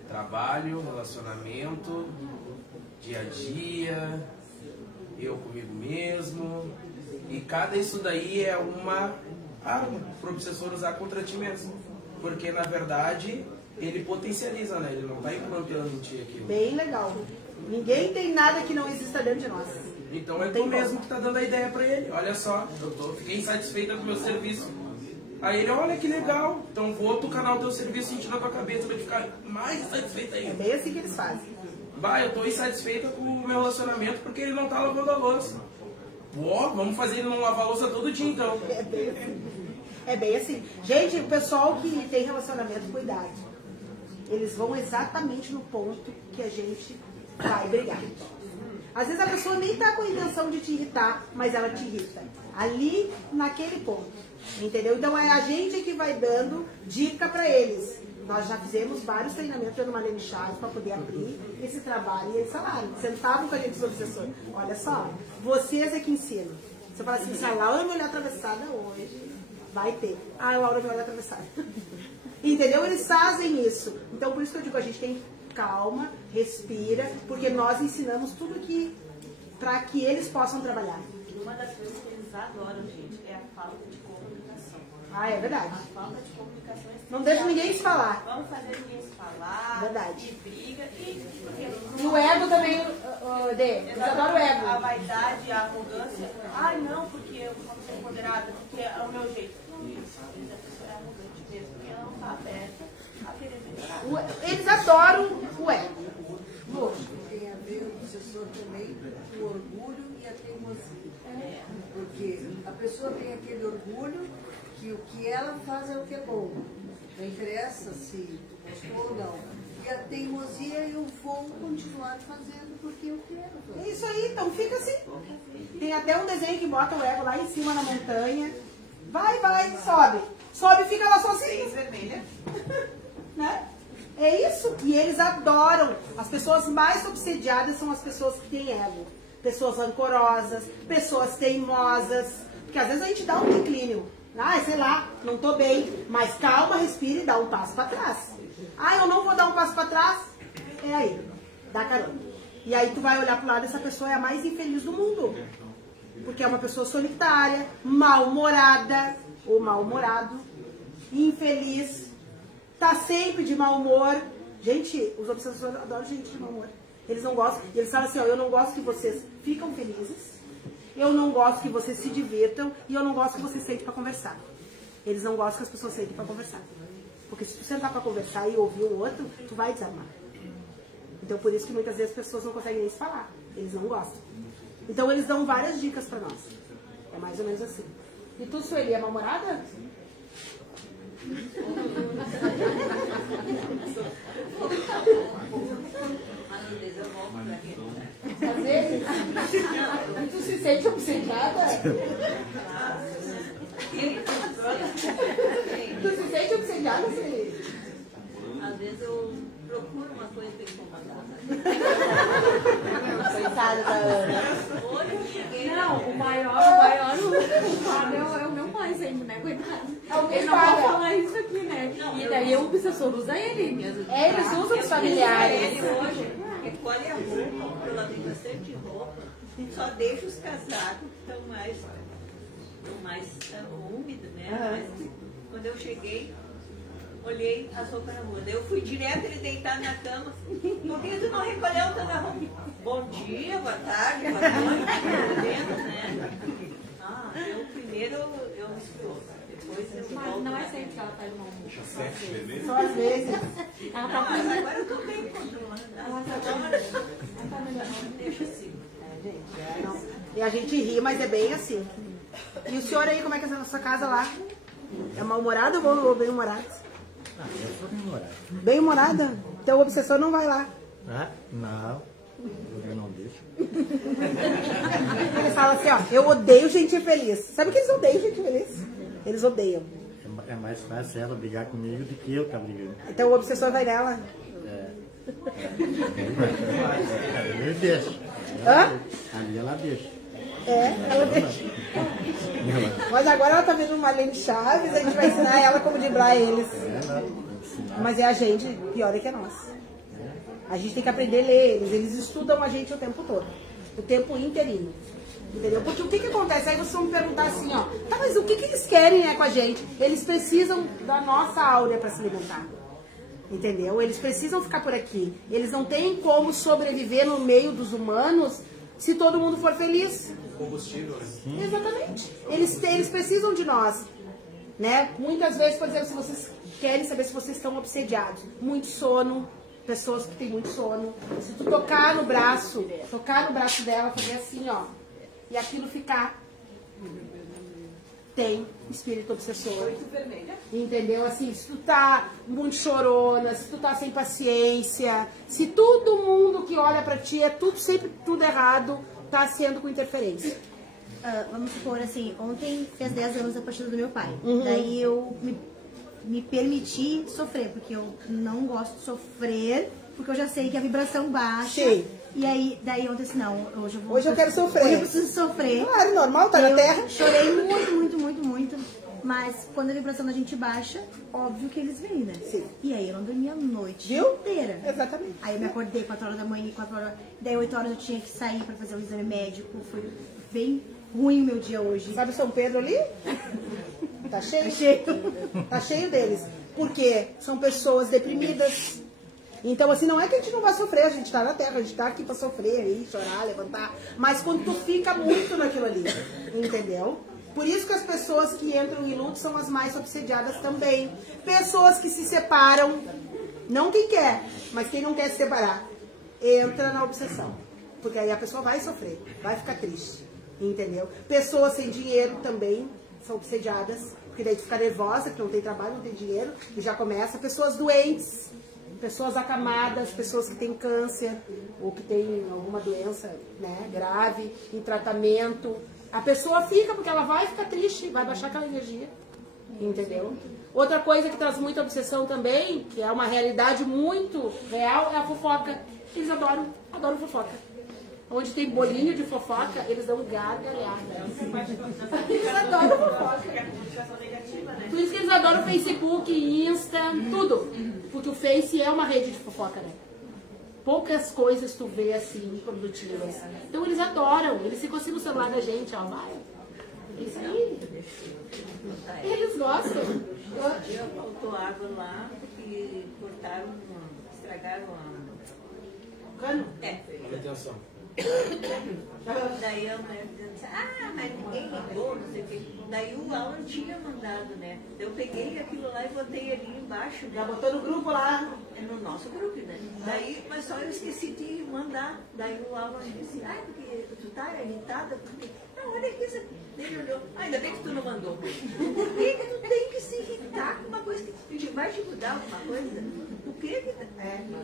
Trabalho, relacionamento, dia a dia, eu comigo mesmo. E cada isso daí é uma arma para o obsessor usar contra ti mesmo. Porque na verdade ele potencializa, né? Ele não está implantando em ti aquilo. Bem legal. Ninguém tem nada que não exista dentro de nós. Então é tu mesmo que está dando a ideia para ele. Olha só, fiquei insatisfeita com o meu serviço. Aí ele, olha que legal, então vou tocar o teu serviço, sentir na tua cabeça, vai ficar mais insatisfeita ainda. É bem assim que eles fazem. Vai, eu tô insatisfeita com o meu relacionamento porque ele não tá lavando a louça. Pô, vamos fazer ele não lavar a louça todo dia então. É bem assim. É bem assim. Gente, o pessoal que tem relacionamento, cuidado. Eles vão exatamente no ponto que a gente vai brigar. Às vezes a pessoa nem tá com a intenção de te irritar, mas ela te irrita. Ali, naquele ponto. Entendeu? Então é a gente que vai dando dica para eles. Nós já fizemos vários treinamentos dando Marlene Chaves para poder abrir esse trabalho e esse salário. Sentavam com a gente os obsessores. Olha só, vocês é que ensinam. Você fala assim, se a Laura me olhar atravessada hoje, vai ter. Ah, a Laura me olhar atravessada. Entendeu? Eles fazem isso. Então por isso que eu digo, a gente tem calma, respira, porque nós ensinamos tudo aqui para que eles possam trabalhar. Uma das coisas que eles adoram, gente, é a falta de comunicação. Ah, é verdade. A falta de comunicação é não deixa ninguém se falar. Vamos fazer ninguém se falar. Verdade. E briga. E o ego também, eles adoram o ego. A vaidade, a arrogância. Ai, não, porque eu vou ser empoderada, porque é o meu jeito. Não, isso. Às vezes a pessoa é arrogante mesmo, porque ela não está aberta a querer melhorar. Eles adoram o ego. Tem a ver o obsessor também, o orgulho e a teimosia. Porque a pessoa tem aquele orgulho que o que ela faz é o que é bom. Não interessa se gostou ou não. E a teimosia eu vou continuar fazendo porque eu quero. É isso aí, então fica assim. Tem até um desenho que bota o ego lá em cima na montanha. Vai, sobe. Sobe e fica lá sozinho. Vermelha. Né? É isso. E eles adoram. As pessoas mais obsediadas são as pessoas que têm ego. Pessoas rancorosas, pessoas teimosas. Porque às vezes a gente dá um declínio. Ah, sei lá, não tô bem. Mas calma, respira e dá um passo para trás. Ah, eu não vou dar um passo para trás? É aí, dá carona. E aí tu vai olhar pro lado, essa pessoa é a mais infeliz do mundo. Porque é uma pessoa solitária, mal-humorada, ou mal-humorado, infeliz, tá sempre de mau humor. Gente, os obsessores adoram gente de mau humor. Eles não gostam, e eles falam assim, ó, eu não gosto que vocês ficam felizes, eu não gosto que vocês se divirtam, e eu não gosto que vocês sentem para conversar. Eles não gostam que as pessoas sentem para conversar. Porque se tu sentar pra conversar e ouvir o outro, tu vai desarmar. Então por isso que muitas vezes as pessoas não conseguem nem se falar. Eles não gostam. Então eles dão várias dicas pra nós. É mais ou menos assim. E tu, Sueli, é mal-humorada? Às vezes? E tu se sente obcecada? Tu se sente obcecada, Sueli? Às vezes eu procuro uma coisa pra incomodar. Coitada da Ana. Não, o maior é o meu pai sempre, né? Coitado. Ele não pode falar isso aqui, né? E daí o obsessor usa ele mesmo. Eles usam os familiares. Ele hoje recolhe a roupa, porque eu lavei bastante roupa, só deixa os casados que estão mais úmidos, né? Mas quando eu cheguei, olhei as roupas na rua. Daí eu fui direto, ele deitado na cama. Por que tu não recolheu toda a roupa? Bom dia, boa tarde, boa noite, dentro, né? Eu primeiro eu estou. Depois eu Mas volto. não é sempre que ela faz mal. Só às vezes. Ela tá Mas agora eu tô bem controlando. Ela tá melhorando. Deixa assim. E a gente ri, mas é bem assim. E o senhor aí, como é que é essa sua casa lá? É mal-humorado ou bem-humorado? Eu sou bem-humorado. Bem-humorada? Então o obsessor não vai lá. Não. Eu não deixo. Ele fala assim, ó, eu odeio gente infeliz. Sabe que eles odeiam gente infeliz? Eles odeiam. É mais fácil ela brigar comigo do que eu estar brigando. Então o obsessor vai nela. Eu deixo. Hã? Ali ela deixa. Ela deixa. Mas agora ela tá vendo uma Marlene Chaves, a gente vai ensinar ela como driblar eles. Mas é a gente, pior é que é nós. A gente tem que aprender a ler eles estudam a gente o tempo todo. O tempo inteirinho. Entendeu? Porque o que acontece? Aí vocês vão me perguntar assim, ó, tá, mas o que eles querem com a gente? Eles precisam da nossa áurea para se alimentar. Entendeu? Eles precisam ficar por aqui. Eles não têm como sobreviver no meio dos humanos se todo mundo for feliz. Combustível, né? Exatamente. Eles precisam de nós. Né? Muitas vezes, por exemplo, se vocês querem saber se vocês estão obsediados, muito sono, pessoas que têm muito sono. Se tu tocar no braço dela, fazer assim, ó, e aquilo ficar, tem espírito obsessor. Entendeu? Assim, se tu tá muito chorona, se tu tá sem paciência, se todo mundo que olha pra ti é tudo, sempre tudo errado, tá sendo com interferência. Vamos supor assim, ontem fez 10 anos a partida do meu pai. Uhum. Daí eu me permiti sofrer, porque eu não gosto de sofrer, porque eu já sei que a vibração baixa. Sim. E aí, daí ontem assim, não, hoje eu quero sofrer. Hoje eu preciso sofrer. Claro, normal, tá na terra. Chorei muito. Mas quando a vibração da gente baixa, óbvio que eles vêm, né? Sim. E aí eu não dormia a noite inteira. Exatamente. Aí eu me acordei 4 horas da manhã, 4 horas. Daí 8 horas eu tinha que sair pra fazer o exame médico. Foi bem ruim o meu dia hoje. Sabe o São Pedro ali? Tá cheio? Tá cheio. Tá cheio deles. Porque são pessoas deprimidas. Então, assim, não é que a gente não vai sofrer, a gente tá na terra, a gente tá aqui pra sofrer, aí, chorar, levantar. Mas quando tu fica muito naquilo ali, entendeu? Por isso que as pessoas que entram em luto são as mais obsediadas também. Pessoas que se separam, não quem quer, mas quem não quer se separar, entra na obsessão. Porque aí a pessoa vai sofrer, vai ficar triste, entendeu? Pessoas sem dinheiro também são obsediadas, porque daí tu fica nervosa, que não tem trabalho, não tem dinheiro, e já começa. Pessoas doentes, pessoas acamadas, pessoas que têm câncer, ou que têm alguma doença, né, grave, em tratamento. A pessoa fica, porque ela vai ficar triste, vai baixar aquela energia, entendeu? Outra coisa que traz muita obsessão também, que é uma realidade muito real, é a fofoca. Eles adoram fofoca. Onde tem bolinho de fofoca, eles dão gargalhada. Eles adoram fofoca. Por isso que eles adoram Facebook, Insta, tudo. Porque o Face é uma rede de fofoca, né? Poucas coisas tu vê assim, produtivas. Então eles adoram, eles ficam assim no celular da gente, ó, vai. Isso aí. Eles gostam. Faltou água lá, porque estragaram a... Cano? Retenção. Daí a mulher dizendo assim, mas ninguém ligou, não sei o quê. Daí o Alan tinha mandado, né? Eu peguei aquilo lá e botei ali embaixo. Já botou no grupo lá? É no nosso grupo, né? Daí, mas só eu esqueci de mandar. Daí o Alan disse, porque tu tá irritada? Porque... Não, olha aqui, isso aqui. Ele olhou, ainda bem que tu não mandou. Por que que tu tem que se irritar com uma coisa que vai te mudar alguma coisa? O que que...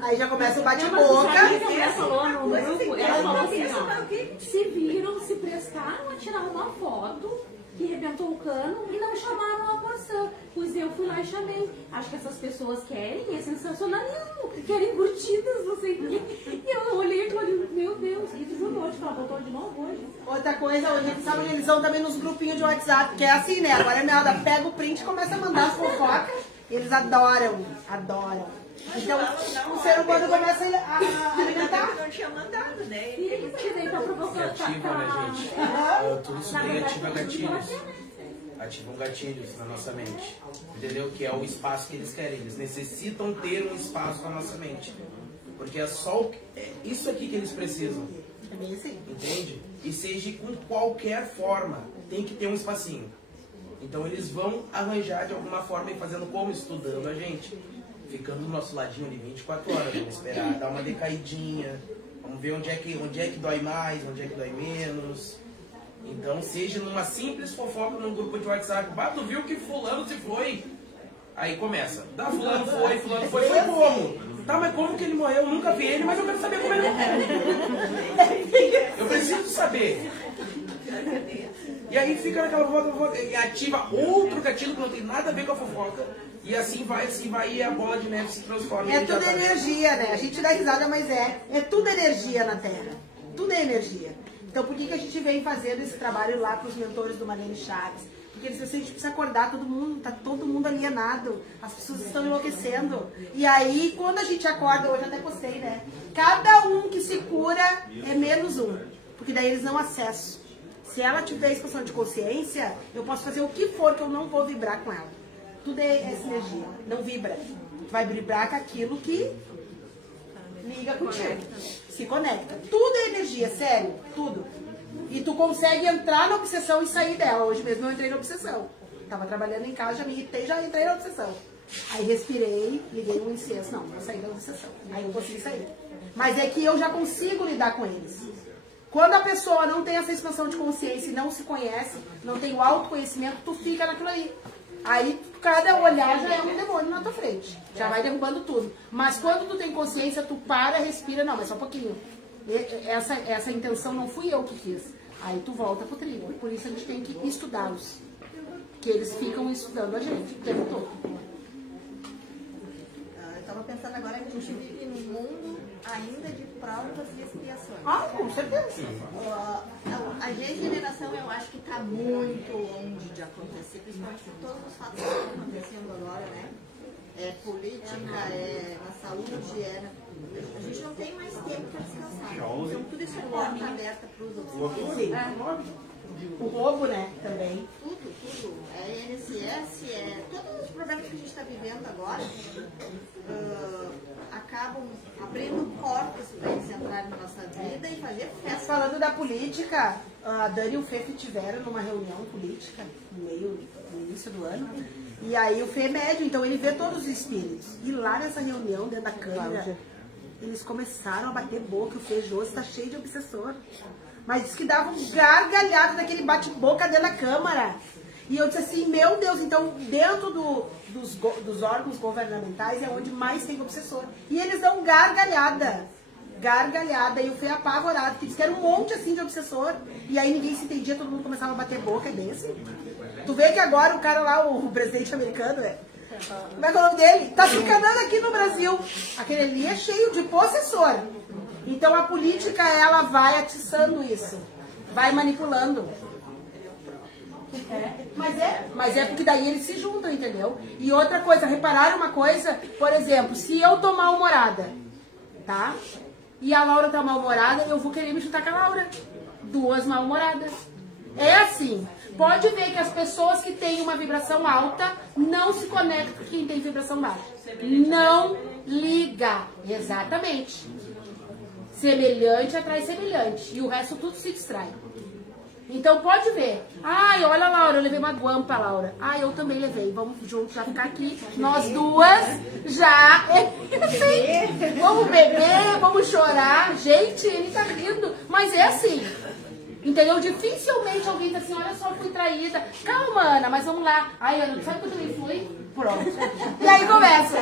Aí já começa o bate-boca. Ela falou no grupo, ela falou assim, ó, se viram, se prestaram a tirar uma foto que arrebentou o cano e não chamaram a acuação. Pois eu fui lá e chamei. Acho que essas pessoas querem, é sensacionalismo, querem curtidas, não sei o quê. E eu olhei e falei, meu Deus, e tu jogou, tipo, ela botou de novo hoje. Outra coisa, hoje eles sabem, eles vão também nos grupinhos de WhatsApp, que é assim, né? Agora é nada, pega o print e começa a mandar as fofocas. Eles adoram. Então, o ser humano começa a alimentar. Não tinha mandado, né? E tirei pra provocar. Ativa, né, gente? Tudo isso daí ativa gatilhos. Ativam gatilhos na nossa mente. Entendeu? Que é o espaço que eles querem. Eles necessitam ter um espaço na nossa mente. Porque é só isso aqui que eles precisam. É bem assim. Entende? E seja com qualquer forma, tem que ter um espacinho. Então eles vão arranjar de alguma forma e fazendo como? Estudando a gente. Ficando do nosso ladinho ali 24 horas, vamos esperar, dar uma decaidinha, vamos ver onde é que dói mais, onde é que dói menos. Então, seja numa simples fofoca num grupo de WhatsApp, tu viu que fulano se foi? Aí começa, fulano foi como? Tá, mas como que ele morreu? Eu nunca vi ele, mas eu quero saber como ele morreu. Eu preciso saber. E aí fica naquela fofoca e ativa outro gatilho que não tem nada a ver com a fofoca. E assim vai e a bola de neve se transforma. É tudo energia, né? A gente dá risada, mas é tudo energia na Terra. Tudo é energia. Então por que a gente vem fazendo esse trabalho lá para os mentores do Marlene Chaves? Porque eles dizem, a gente precisa acordar todo mundo, tá todo mundo alienado, as pessoas estão enlouquecendo. E aí, quando a gente acorda, hoje eu até postei, né? Cada um que se cura é menos um. Porque daí eles não acessam. Se ela tiver expansão de consciência, eu posso fazer o que for que eu não vou vibrar com ela. Tudo é essa energia, não vibra. Tu vai vibrar com aquilo que liga contigo, se conecta. Tudo é energia, sério, tudo. E tu consegue entrar na obsessão e sair dela. Hoje mesmo eu entrei na obsessão. Tava trabalhando em casa, já me irritei, já entrei na obsessão. Aí respirei, liguei um incenso. Não, vou sair da obsessão. Aí eu consegui sair. Mas é que eu já consigo lidar com eles. Quando a pessoa não tem essa expansão de consciência e não se conhece, não tem o autoconhecimento, tu fica naquilo aí. Aí cada olhar já é um demônio na tua frente. Já vai derrubando tudo. Mas quando tu tem consciência, tu para, respira. Não, mas só um pouquinho. Essa intenção não fui eu que fiz. Aí tu volta pro trilho. Por isso a gente tem que estudá-los. Que eles ficam estudando a gente o tempo todo. Eu estava pensando agora que a gente vive num mundo ainda de provas e expiações. Com certeza. A regeneração eu acho que está muito longe de acontecer, principalmente por todos os fatos que estão acontecendo agora, né? É política, é na saúde, a gente não tem mais tempo para descansar. Então tudo isso é porta aberta para os outros. O roubo, né, também. Tudo. É INSS, todos os problemas que a gente está vivendo agora acabam abrindo portas para eles entrarem na nossa vida e fazer festa. Falando da política, a Dani e o Fê tiveram numa reunião política no início do ano. E aí o Fê é médium, então ele vê todos os espíritos. E lá nessa reunião, dentro da câmera, eles começaram a bater boca. O Fê Jô está cheio de obsessor. Mas diz que dava um gargalhado daquele bate-boca dentro da Câmara. E eu disse assim, meu Deus, então dentro dos órgãos governamentais é onde mais tem obsessor. E eles dão gargalhada. E o Fê apavorado, porque diz que era um monte assim de obsessor. E aí ninguém se entendia, todo mundo começava a bater boca, é bem assim. Tu vê que agora o cara lá, o presidente americano, como é que é o nome dele? Tá se encanando aqui no Brasil. Aquele ali é cheio de possessor. Então a política, ela vai atiçando isso, vai manipulando. Mas é porque daí eles se juntam, entendeu? E outra coisa, repararam uma coisa? Por exemplo, se eu tô mal-humorada, tá? E a Laura tá mal-humorada, eu vou querer me juntar com a Laura. Duas mal-humoradas. É assim. Pode ver que as pessoas que têm uma vibração alta não se conectam com quem tem vibração baixa. Não liga. Exatamente. Semelhante atrai semelhante. E o resto tudo se distrai. Então pode ver. Ai, olha, Laura, eu levei uma guampa, Laura. Ai, eu também levei. Vamos juntos já ficar aqui. Nós duas já. Vamos beber, vamos chorar. Gente, ele tá rindo. Mas é assim. Entendeu? Dificilmente alguém tá assim, olha só, fui traída. Calma, Ana, mas vamos lá. Ai, Ana, sabe que eu também fui? Pronto. E aí começa.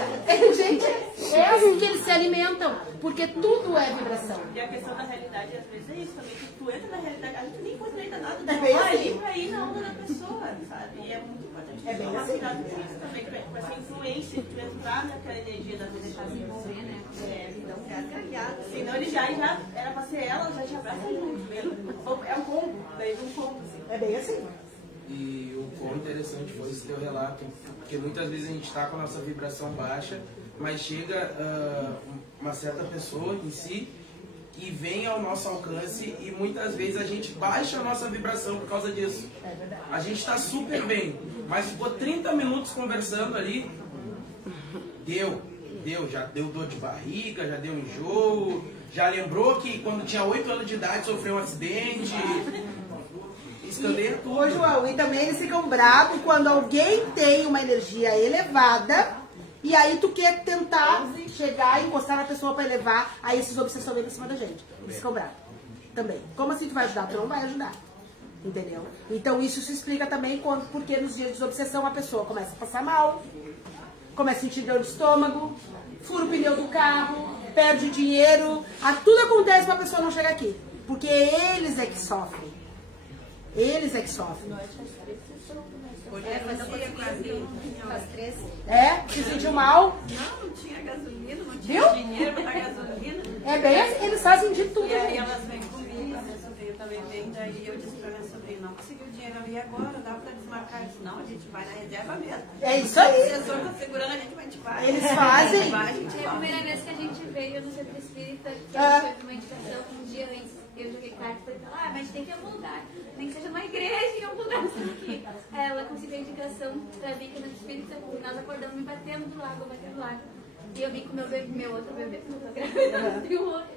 Gente, é assim que eles se alimentam. Porque tudo é vibração. E a questão da realidade, às vezes, é isso também. Que tu entra na realidade, a gente nem foi traída nada. É bem vai assim. pra ir na onda da pessoa, sabe? E é muito importante. É bem tomar assim. cuidado com isso também. Com essa influência, tu entrar naquela energia da vida, se envolver, né? Então, gargalhada. Senão ele já era pra ser ela, já te abraça junto. É um combo, daí um combo, assim. É bem assim. E o quão interessante foi esse teu relato, porque muitas vezes a gente está com a nossa vibração baixa, mas chega uma certa pessoa em si e vem ao nosso alcance e muitas vezes a gente baixa a nossa vibração por causa disso. A gente está super bem, mas ficou 30 minutos conversando ali, já deu dor de barriga, já deu enjoo, já lembrou que quando tinha 8 anos de idade sofreu um acidente. Ô, João, e também eles ficam bravos quando alguém tem uma energia elevada e aí tu quer tentar chegar e encostar na pessoa para elevar, aí esses obsessores vêm pra cima da gente. Eles ficam bravos também. Como assim tu vai ajudar? Tu não vai ajudar. Entendeu? Então isso se explica também porque nos dias de obsessão a pessoa começa a passar mal, começa a sentir dor de estômago, fura o pneu do carro, perde dinheiro, tudo acontece pra pessoa não chegar aqui. Porque eles é que sofrem. Eles é que sofrem. Se sentiu mal? Não tinha gasolina, não Viu? tinha dinheiro pra dar gasolina. É bem assim, eles fazem de tudo. E aí elas vêm comigo, a minha sobrinha também vem, daí eu disse pra minha sobrinha, não conseguiu dinheiro ali agora, dá pra desmarcar. Eu disse, não, a gente vai na reserva mesmo. É isso aí. O assessor tá segurando, a gente vai. Eles fazem. É a primeira vez que a gente veio no centro espírita, que a gente fez uma indicação um dia antes. Eu joguei carta e falei, mas a gente tem que ir em algum lugar. Nem que seja numa igreja, em algum lugar aqui. Ela conseguiu a indicação pra vir que no espírita, nós acordamos me batendo do lago. E eu vim com meu outro bebê, que não tô grávida, e o outro.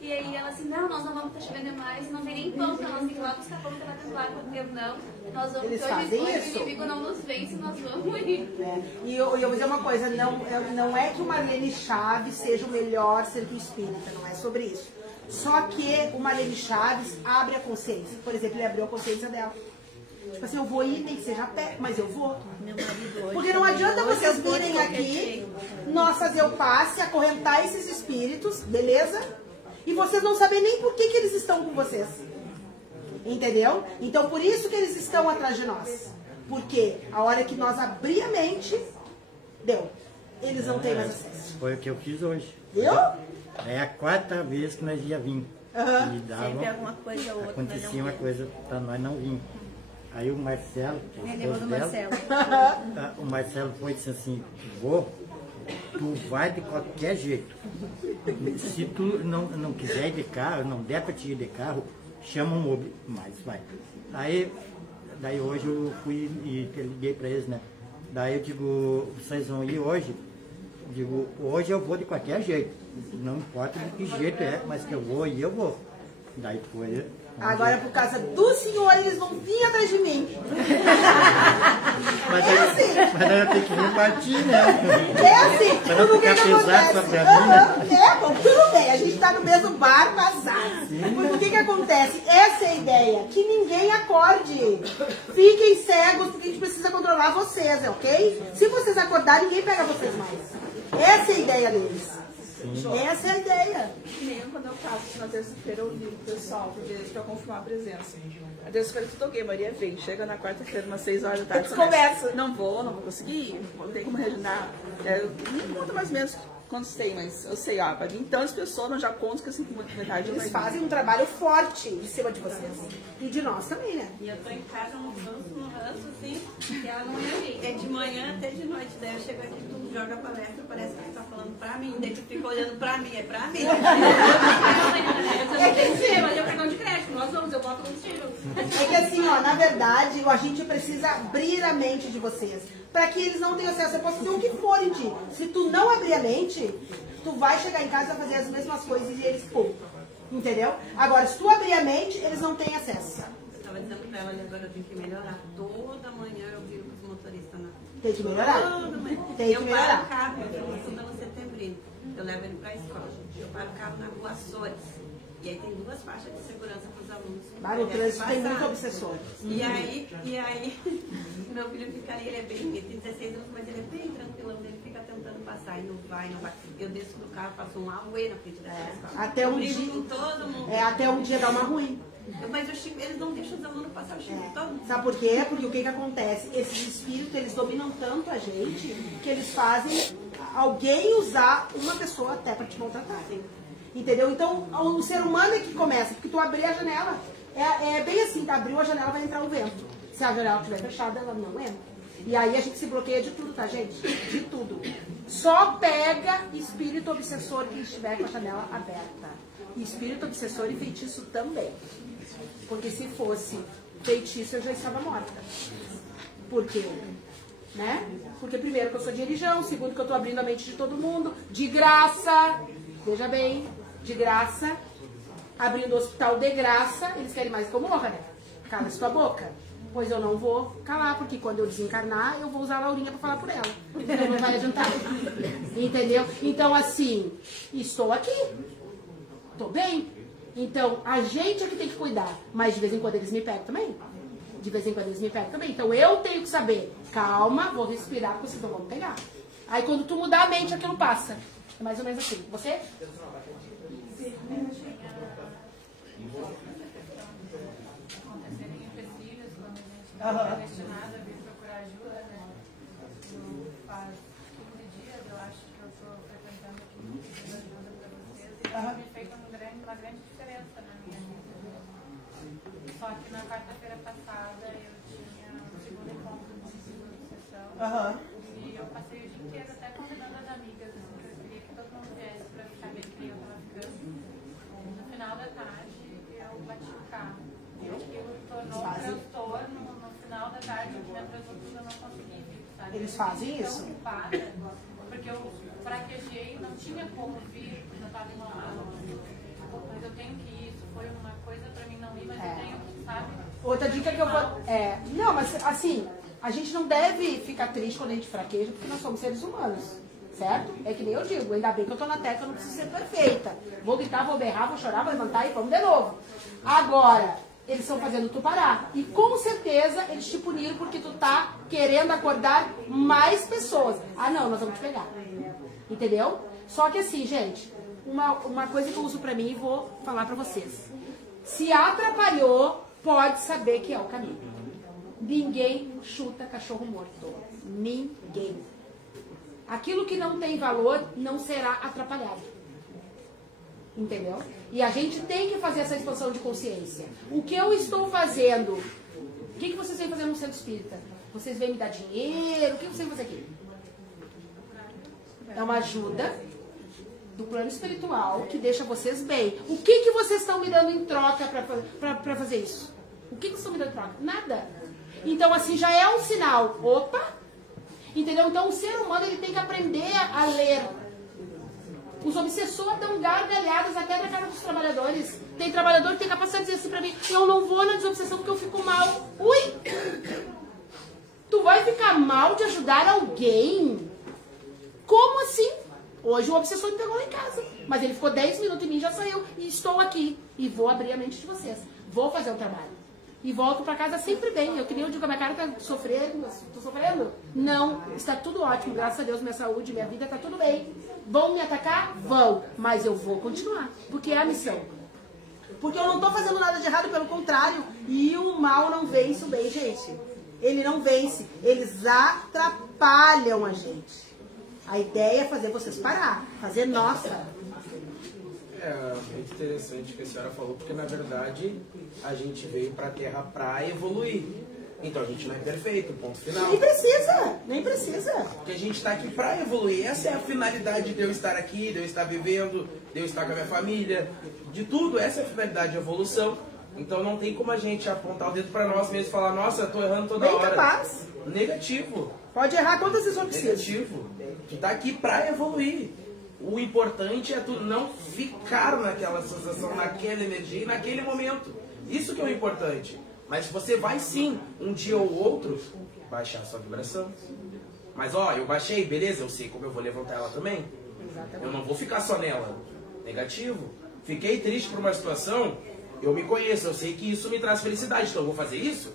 E aí ela assim, não, nós não vamos estar chovendo mais, não tem nem pão pra nós, tem que ir lá buscar pão pra lá dentro do lago. Eu não, nós vamos, eles hoje fazem isso. O inimigo não nos vence, nós vamos ir. E eu vou dizer uma coisa, não é que o Marlene Chaves seja o melhor centro espírita, não é sobre isso. Só que o Marlene Chaves abre a consciência. Por exemplo, ele abriu a consciência dela. Tipo assim, eu vou ir, nem que seja a pé, mas eu vou. Porque não adianta vocês virem aqui, nós fazer o passe, acorrentar esses espíritos, beleza? E vocês não sabem nem por que eles estão com vocês. Entendeu? Então, por isso que eles estão atrás de nós. Porque a hora que nós abrir a mente, deu. Eles não têm mais acesso. Foi o que eu fiz hoje. Viu? É a 4ª vez que nós ia vir. E dava, sempre alguma coisa ou outra. acontecia uma coisa para nós não vir. Aí o Marcelo, que é o esposo dela, o Marcelo foi e disse assim, vô, tu vai de qualquer jeito. Se tu não quiser ir de carro, não der para te ir de carro, chama um Uber, mas vai. Daí hoje eu fui e liguei para eles, né? Daí eu digo, vocês vão ir hoje? Digo, hoje eu vou de qualquer jeito. Não importa de que jeito é, mas que eu vou e eu vou. Daí foi. Agora, por causa do senhor, eles vão vir atrás de mim. Mas daí eu tenho que repartir, né? É assim. Pra não ficar pesado só pra mim, né? Bom, tudo bem. A gente tá no mesmo bar, azar. Porque o que acontece? Essa é a ideia. Que ninguém acorde. Fiquem cegos, porque a gente precisa controlar vocês, ok? Se vocês acordarem, ninguém pega vocês mais. Essa é a ideia deles. Essa é a ideia. Nem quando eu faço na terça-feira eu ligo o pessoal pra confirmar a presença. A terça-feira que eu toquei, Maria vem. Chega na quarta-feira, umas 6 horas da tarde. Conversa. Não vou conseguir. Não tem como reagendar. Não conta mais ou menos quantos tem, mas eu sei, ó, pra vir tantas pessoas, nós já conto que assim, metade eles fazem um trabalho forte em cima de vocês. E de nós também, né? E eu tô em casa no ranço, assim, que ela não é minha. É de manhã até de noite. Daí eu chego aqui, tu joga palestra, parece que ele tá falando pra mim. Daí tu fica olhando pra mim, é pra mim. É que sim, mas eu pego de crédito, nós vamos, eu boto contigo. É que assim, ó, na verdade, a gente precisa abrir a mente de vocês. Pra que eles não tenham acesso. Você pode fazer o que for em ti. Se tu não abrir a mente, tu vai chegar em casa e fazer as mesmas coisas e eles, pô, Entendeu? Agora, se tu abrir a mente, eles não têm acesso. Eu estava dizendo pra ela, agora eu tenho que melhorar. Toda manhã eu viro com os motoristas na... Tem que melhorar. Toda manhã. Tem que melhorar. Eu paro o carro, eu estou no Setembrino. Eu levo ele pra escola. Eu paro o carro na Rua Açores. E aí tem 2 faixas de segurança para os alunos. Mas o trânsito tem muito obsessor. E aí, meu filho fica ali, ele é bem, ele tem 16 anos, mas ele é bem tranquilão, ele fica tentando passar e não vai. Eu desço do carro, faço um auê na frente da escola. Até um brigo dia. com todo mundo. Até um dia dá uma ruim. Mas eles não deixam os alunos passar o xingo todo mundo. Sabe por quê? Porque o que acontece? Esses espíritos, eles dominam tanto a gente que eles fazem alguém usar uma pessoa até para te maltratar. Entendeu? Então, o ser humano é que começa, porque tu abrir a janela, é bem assim, tá? Abriu a janela, vai entrar o vento. Se a janela estiver fechada, ela não entra. E aí a gente se bloqueia de tudo, tá, gente? De tudo. Só pega espírito obsessor que estiver com a janela aberta. E espírito obsessor e feitiço também. Porque se fosse feitiço, eu já estava morta. Por quê? Né? Porque primeiro que eu sou de religião, segundo que eu tô abrindo a mente de todo mundo, de graça, veja bem, de graça, abrindo o hospital de graça, eles querem mais que eu morra, né? Cala sua boca. Pois eu não vou calar, porque quando eu desencarnar, eu vou usar a Laurinha pra falar por ela. Então não vai adiantar. Entendeu? Então, assim, estou aqui. Tô bem. Então, a gente é que tem que cuidar. Mas de vez em quando eles me pegam também. De vez em quando eles me pegam também. Então, eu tenho que saber. Calma, vou respirar, porque senão vão pegar. Aí, quando tu mudar a mente, aquilo passa. É mais ou menos assim. Você? Predestinada a vir procurar ajuda, né? Faz 15 dias, eu acho que eu estou frequentando aqui no pedido ajuda para vocês e isso me fez uma grande diferença na minha vida. Só que na quarta-feira passada eu tinha um segundo encontro de sessão e eu passei o dia inteiro até convidando as amigas, assim, que eu queria que todo mundo viesse para ficar bem que eu estava ficando. No final da tarde eu bati o carro e aquilo tornou um transtorno. Final da tarde, eu me atrasou porque eu não consegui vir, sabe? Eles fazem isso? Eu preocupada, porque eu fraquejei, não tinha como vir, porque eu estava enrolada. Mas eu tenho que ir, isso foi uma coisa pra mim não ir, mas eu tenho que, sabe? Outra dica que eu vou... não, mas assim, a gente não deve ficar triste quando a gente fraqueja, porque nós somos seres humanos, certo? É que nem eu digo, ainda bem que eu tô na Terra, eu não preciso ser perfeita. Vou gritar, vou berrar, vou chorar, vou levantar e vamos de novo. Agora... eles estão fazendo tu parar. E com certeza eles te puniram porque tu tá querendo acordar mais pessoas. Ah, não, nós vamos te pegar. Entendeu? Só que assim, gente, uma coisa que eu uso pra mim e vou falar pra vocês. Se atrapalhou, pode saber que é o caminho. Ninguém chuta cachorro morto. Ninguém. Aquilo que não tem valor não será atrapalhado. Entendeu? E a gente tem que fazer essa expansão de consciência. O que eu estou fazendo? O que vocês vêm fazer no centro espírita? Vocês vêm me dar dinheiro? O que vocês vêm fazer aqui? É uma ajuda do plano espiritual que deixa vocês bem. O que vocês estão me dando em troca para fazer isso? O que vocês estão me dando em troca? Nada. Então, assim, já é um sinal. Opa! Entendeu? Então, o ser humano ele tem que aprender a ler. Os obsessores dão gargalhadas até na cara dos trabalhadores. Tem trabalhador que tem capacidade de dizer assim pra mim, eu não vou na desobsessão porque eu fico mal. Ui! Tu vai ficar mal de ajudar alguém? Como assim? Hoje o obsessor me pegou lá em casa. Mas ele ficou 10 minutos em mim e já saiu. E estou aqui. E vou abrir a mente de vocês. Vou fazer o trabalho. E volto pra casa sempre bem. Eu que nem eu digo, a minha cara tá sofrendo. Tô sofrendo? Não. Está tudo ótimo. Graças a Deus, minha saúde, minha vida tá tudo bem. Vão me atacar? Vão. Mas eu vou continuar. Porque é a missão. Porque eu não tô fazendo nada de errado, pelo contrário. E o mal não vence o bem, gente. Ele não vence. Eles atrapalham a gente. A ideia é fazer vocês parar. Fazer nossa. É muito interessante o que a senhora falou, porque na verdade a gente veio pra Terra pra evoluir. Então a gente não é perfeito, ponto final. Nem precisa, nem precisa. Porque a gente tá aqui pra evoluir. Essa é a finalidade de eu estar aqui, de eu estar vivendo, de eu estar com a minha família, de tudo. Essa é a finalidade de evolução. Então não tem como a gente apontar o dedo pra nós mesmos e falar, nossa, eu tô errando toda hora. Capaz. Negativo. Pode errar quantas vezes eu preciso. Negativo. Tu tá aqui pra evoluir. O importante é tu não ficar naquela sensação, naquela energia e naquele momento. Isso que é o importante. Mas você vai sim, um dia ou outro, baixar a sua vibração. Mas ó, eu baixei, beleza, eu sei como eu vou levantar ela também. Eu não vou ficar só nela. Negativo. Fiquei triste por uma situação, eu me conheço, eu sei que isso me traz felicidade, então eu vou fazer isso?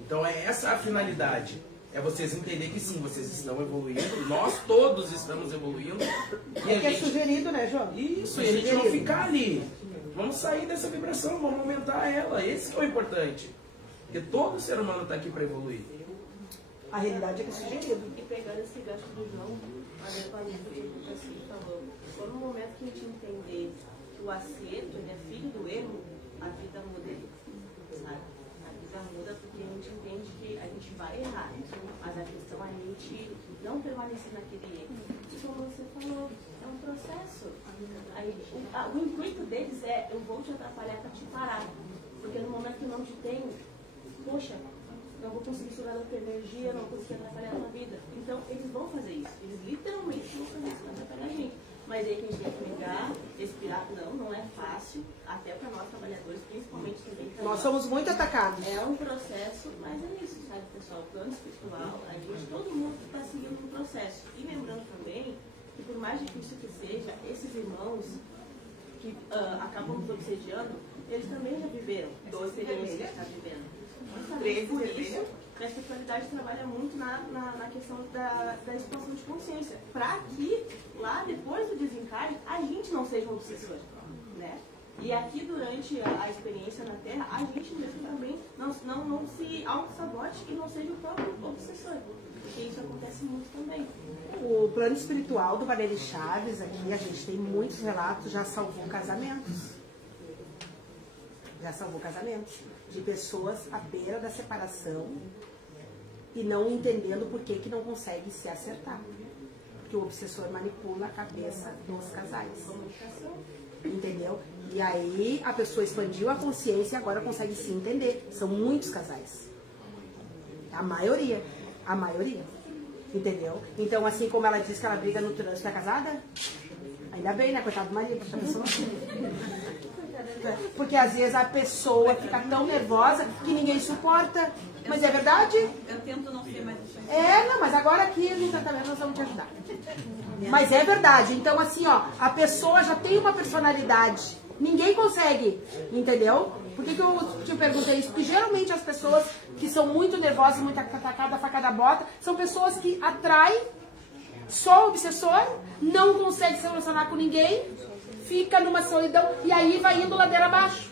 Então é essa a finalidade. É vocês entenderem que sim, vocês estão evoluindo, nós todos estamos evoluindo. E é que é sugerido, né, João? Isso, e a gente não ficar ali. Vamos sair dessa vibração, vamos aumentar ela. Esse que é o importante. Porque todo ser humano está aqui para evoluir. A realidade é que é sugerido. E pegando esse gancho do João, a minha parede que assim falou, quando no momento que a gente entender que o acerto ele é filho do erro, a vida muda, sabe? A vida muda porque a gente entende que a gente vai errar, mas a questão é a gente não permanecer naquele erro. E como você falou, é um processo. O intuito deles é, eu vou te atrapalhar para te parar, porque no momento que eu não te tenho, poxa, não vou conseguir sugar a tua energia, não vou conseguir atrapalhar a tua vida. Então, eles vão fazer isso. Eles literalmente vão fazer isso para atrapalhar a gente. Mas aí que a gente tem que pegar, respirar. Não é fácil. Até para nós trabalhadores, principalmente também. Nós somos muito atacados. É um processo, mas é isso, sabe, pessoal? O plano espiritual, a gente, todo mundo está seguindo um processo. E lembrando também que, por mais difícil que seja, esses irmãos que acabam nos obsediando, eles também já viveram essa experiência que a gente está vivendo. Justamente por isso, a espiritualidade trabalha muito na questão da expansão de consciência, para que lá depois do desencarne a gente não seja um obsessor, né? E aqui durante a experiência na Terra, a gente mesmo também não se auto-sabote e não seja o próprio obsessor, porque isso acontece muito também. O plano espiritual do Vanelli Chaves, aqui a gente tem muitos relatos, já salvou casamentos. Já salvou casamentos de pessoas à beira da separação e não entendendo por que não consegue se acertar. Porque o obsessor manipula a cabeça dos casais. Entendeu? E aí a pessoa expandiu a consciência e agora consegue se entender. São muitos casais. A maioria. A maioria. Entendeu? Então, assim como ela diz que ela briga no trânsito, é casada? Ainda bem, né? Coitado do marido, porque a pessoa não... Porque às vezes a pessoa fica tão nervosa que ninguém suporta. Mas é verdade? Eu tento não ser mais assim. Não, mas agora aqui no tratamento nós vamos te ajudar. Mas é verdade. Então, assim, ó, a pessoa já tem uma personalidade. Ninguém consegue, entendeu? Por que eu te perguntei isso? Porque geralmente as pessoas que são muito nervosas, muito atacada, facada bota, são pessoas que atraem só o obsessor, não consegue se relacionar com ninguém, fica numa solidão e aí vai indo ladeira abaixo.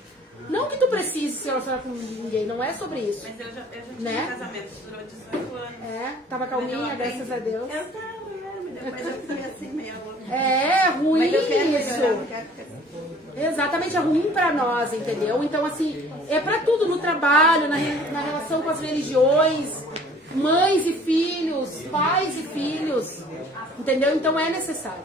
Não que tu precise se relacionar com ninguém, não é sobre isso. Mas eu já tive né? casamento, durou 18 anos. Tava calminha, graças a Deus. Eu tava, depois eu fui assim mesmo. É ruim Mas eu quero isso. melhorar, eu quero ficar assim. Exatamente, é ruim pra nós, entendeu? Então, assim, é pra tudo, no trabalho, na relação com as religiões, mães e filhos, pais e filhos, entendeu? Então é necessário,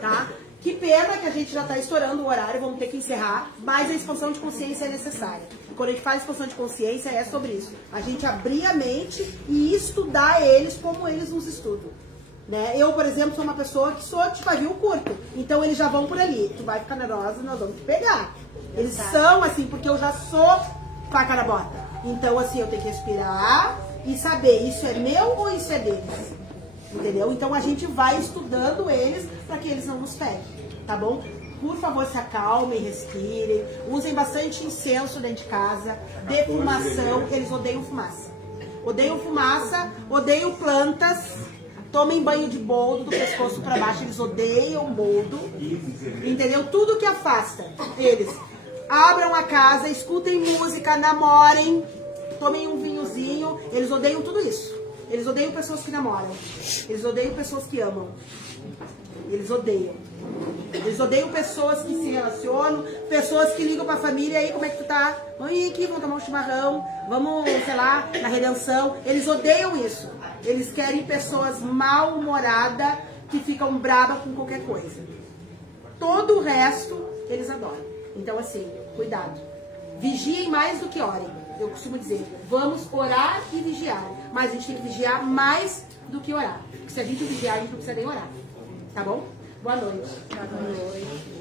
tá? Que pena que a gente já está estourando o horário, vamos ter que encerrar, mas a expansão de consciência é necessária. Quando a gente faz expansão de consciência é sobre isso. A gente abrir a mente e estudar eles como eles nos estudam. Né? Eu, por exemplo, sou uma pessoa que sou de pavio curto, então eles já vão por ali. Tu vai ficar nervosa, nós vamos te pegar. Eles são assim, porque eu já sou faca na bota. Então, assim, eu tenho que respirar e saber, isso é meu ou isso é deles? Entendeu? Então a gente vai estudando eles para que eles não nos peguem, tá bom? Por favor, se acalmem, respirem, usem bastante incenso dentro de casa, defumação, eles odeiam fumaça. Odeiam fumaça, odeiam plantas, tomem banho de boldo do pescoço para baixo, eles odeiam boldo, entendeu? Tudo que afasta eles. Abram a casa, escutem música, namorem, tomem um vinhozinho, eles odeiam tudo isso. Eles odeiam pessoas que namoram. Eles odeiam pessoas que amam. Eles odeiam. Eles odeiam pessoas que se relacionam, pessoas que ligam pra família, aí como é que tu tá? Vamos ir aqui, vamos tomar um chimarrão, vamos, sei lá, na redenção. Eles odeiam isso. Eles querem pessoas mal-humoradas que ficam bravas com qualquer coisa. Todo o resto, eles adoram. Então, assim, cuidado. Vigiem mais do que orem. Eu costumo dizer, vamos orar e vigiar. Mas a gente tem que vigiar mais do que orar. Porque se a gente vigiar, a gente não precisa nem orar. Tá bom? Boa noite. Boa noite.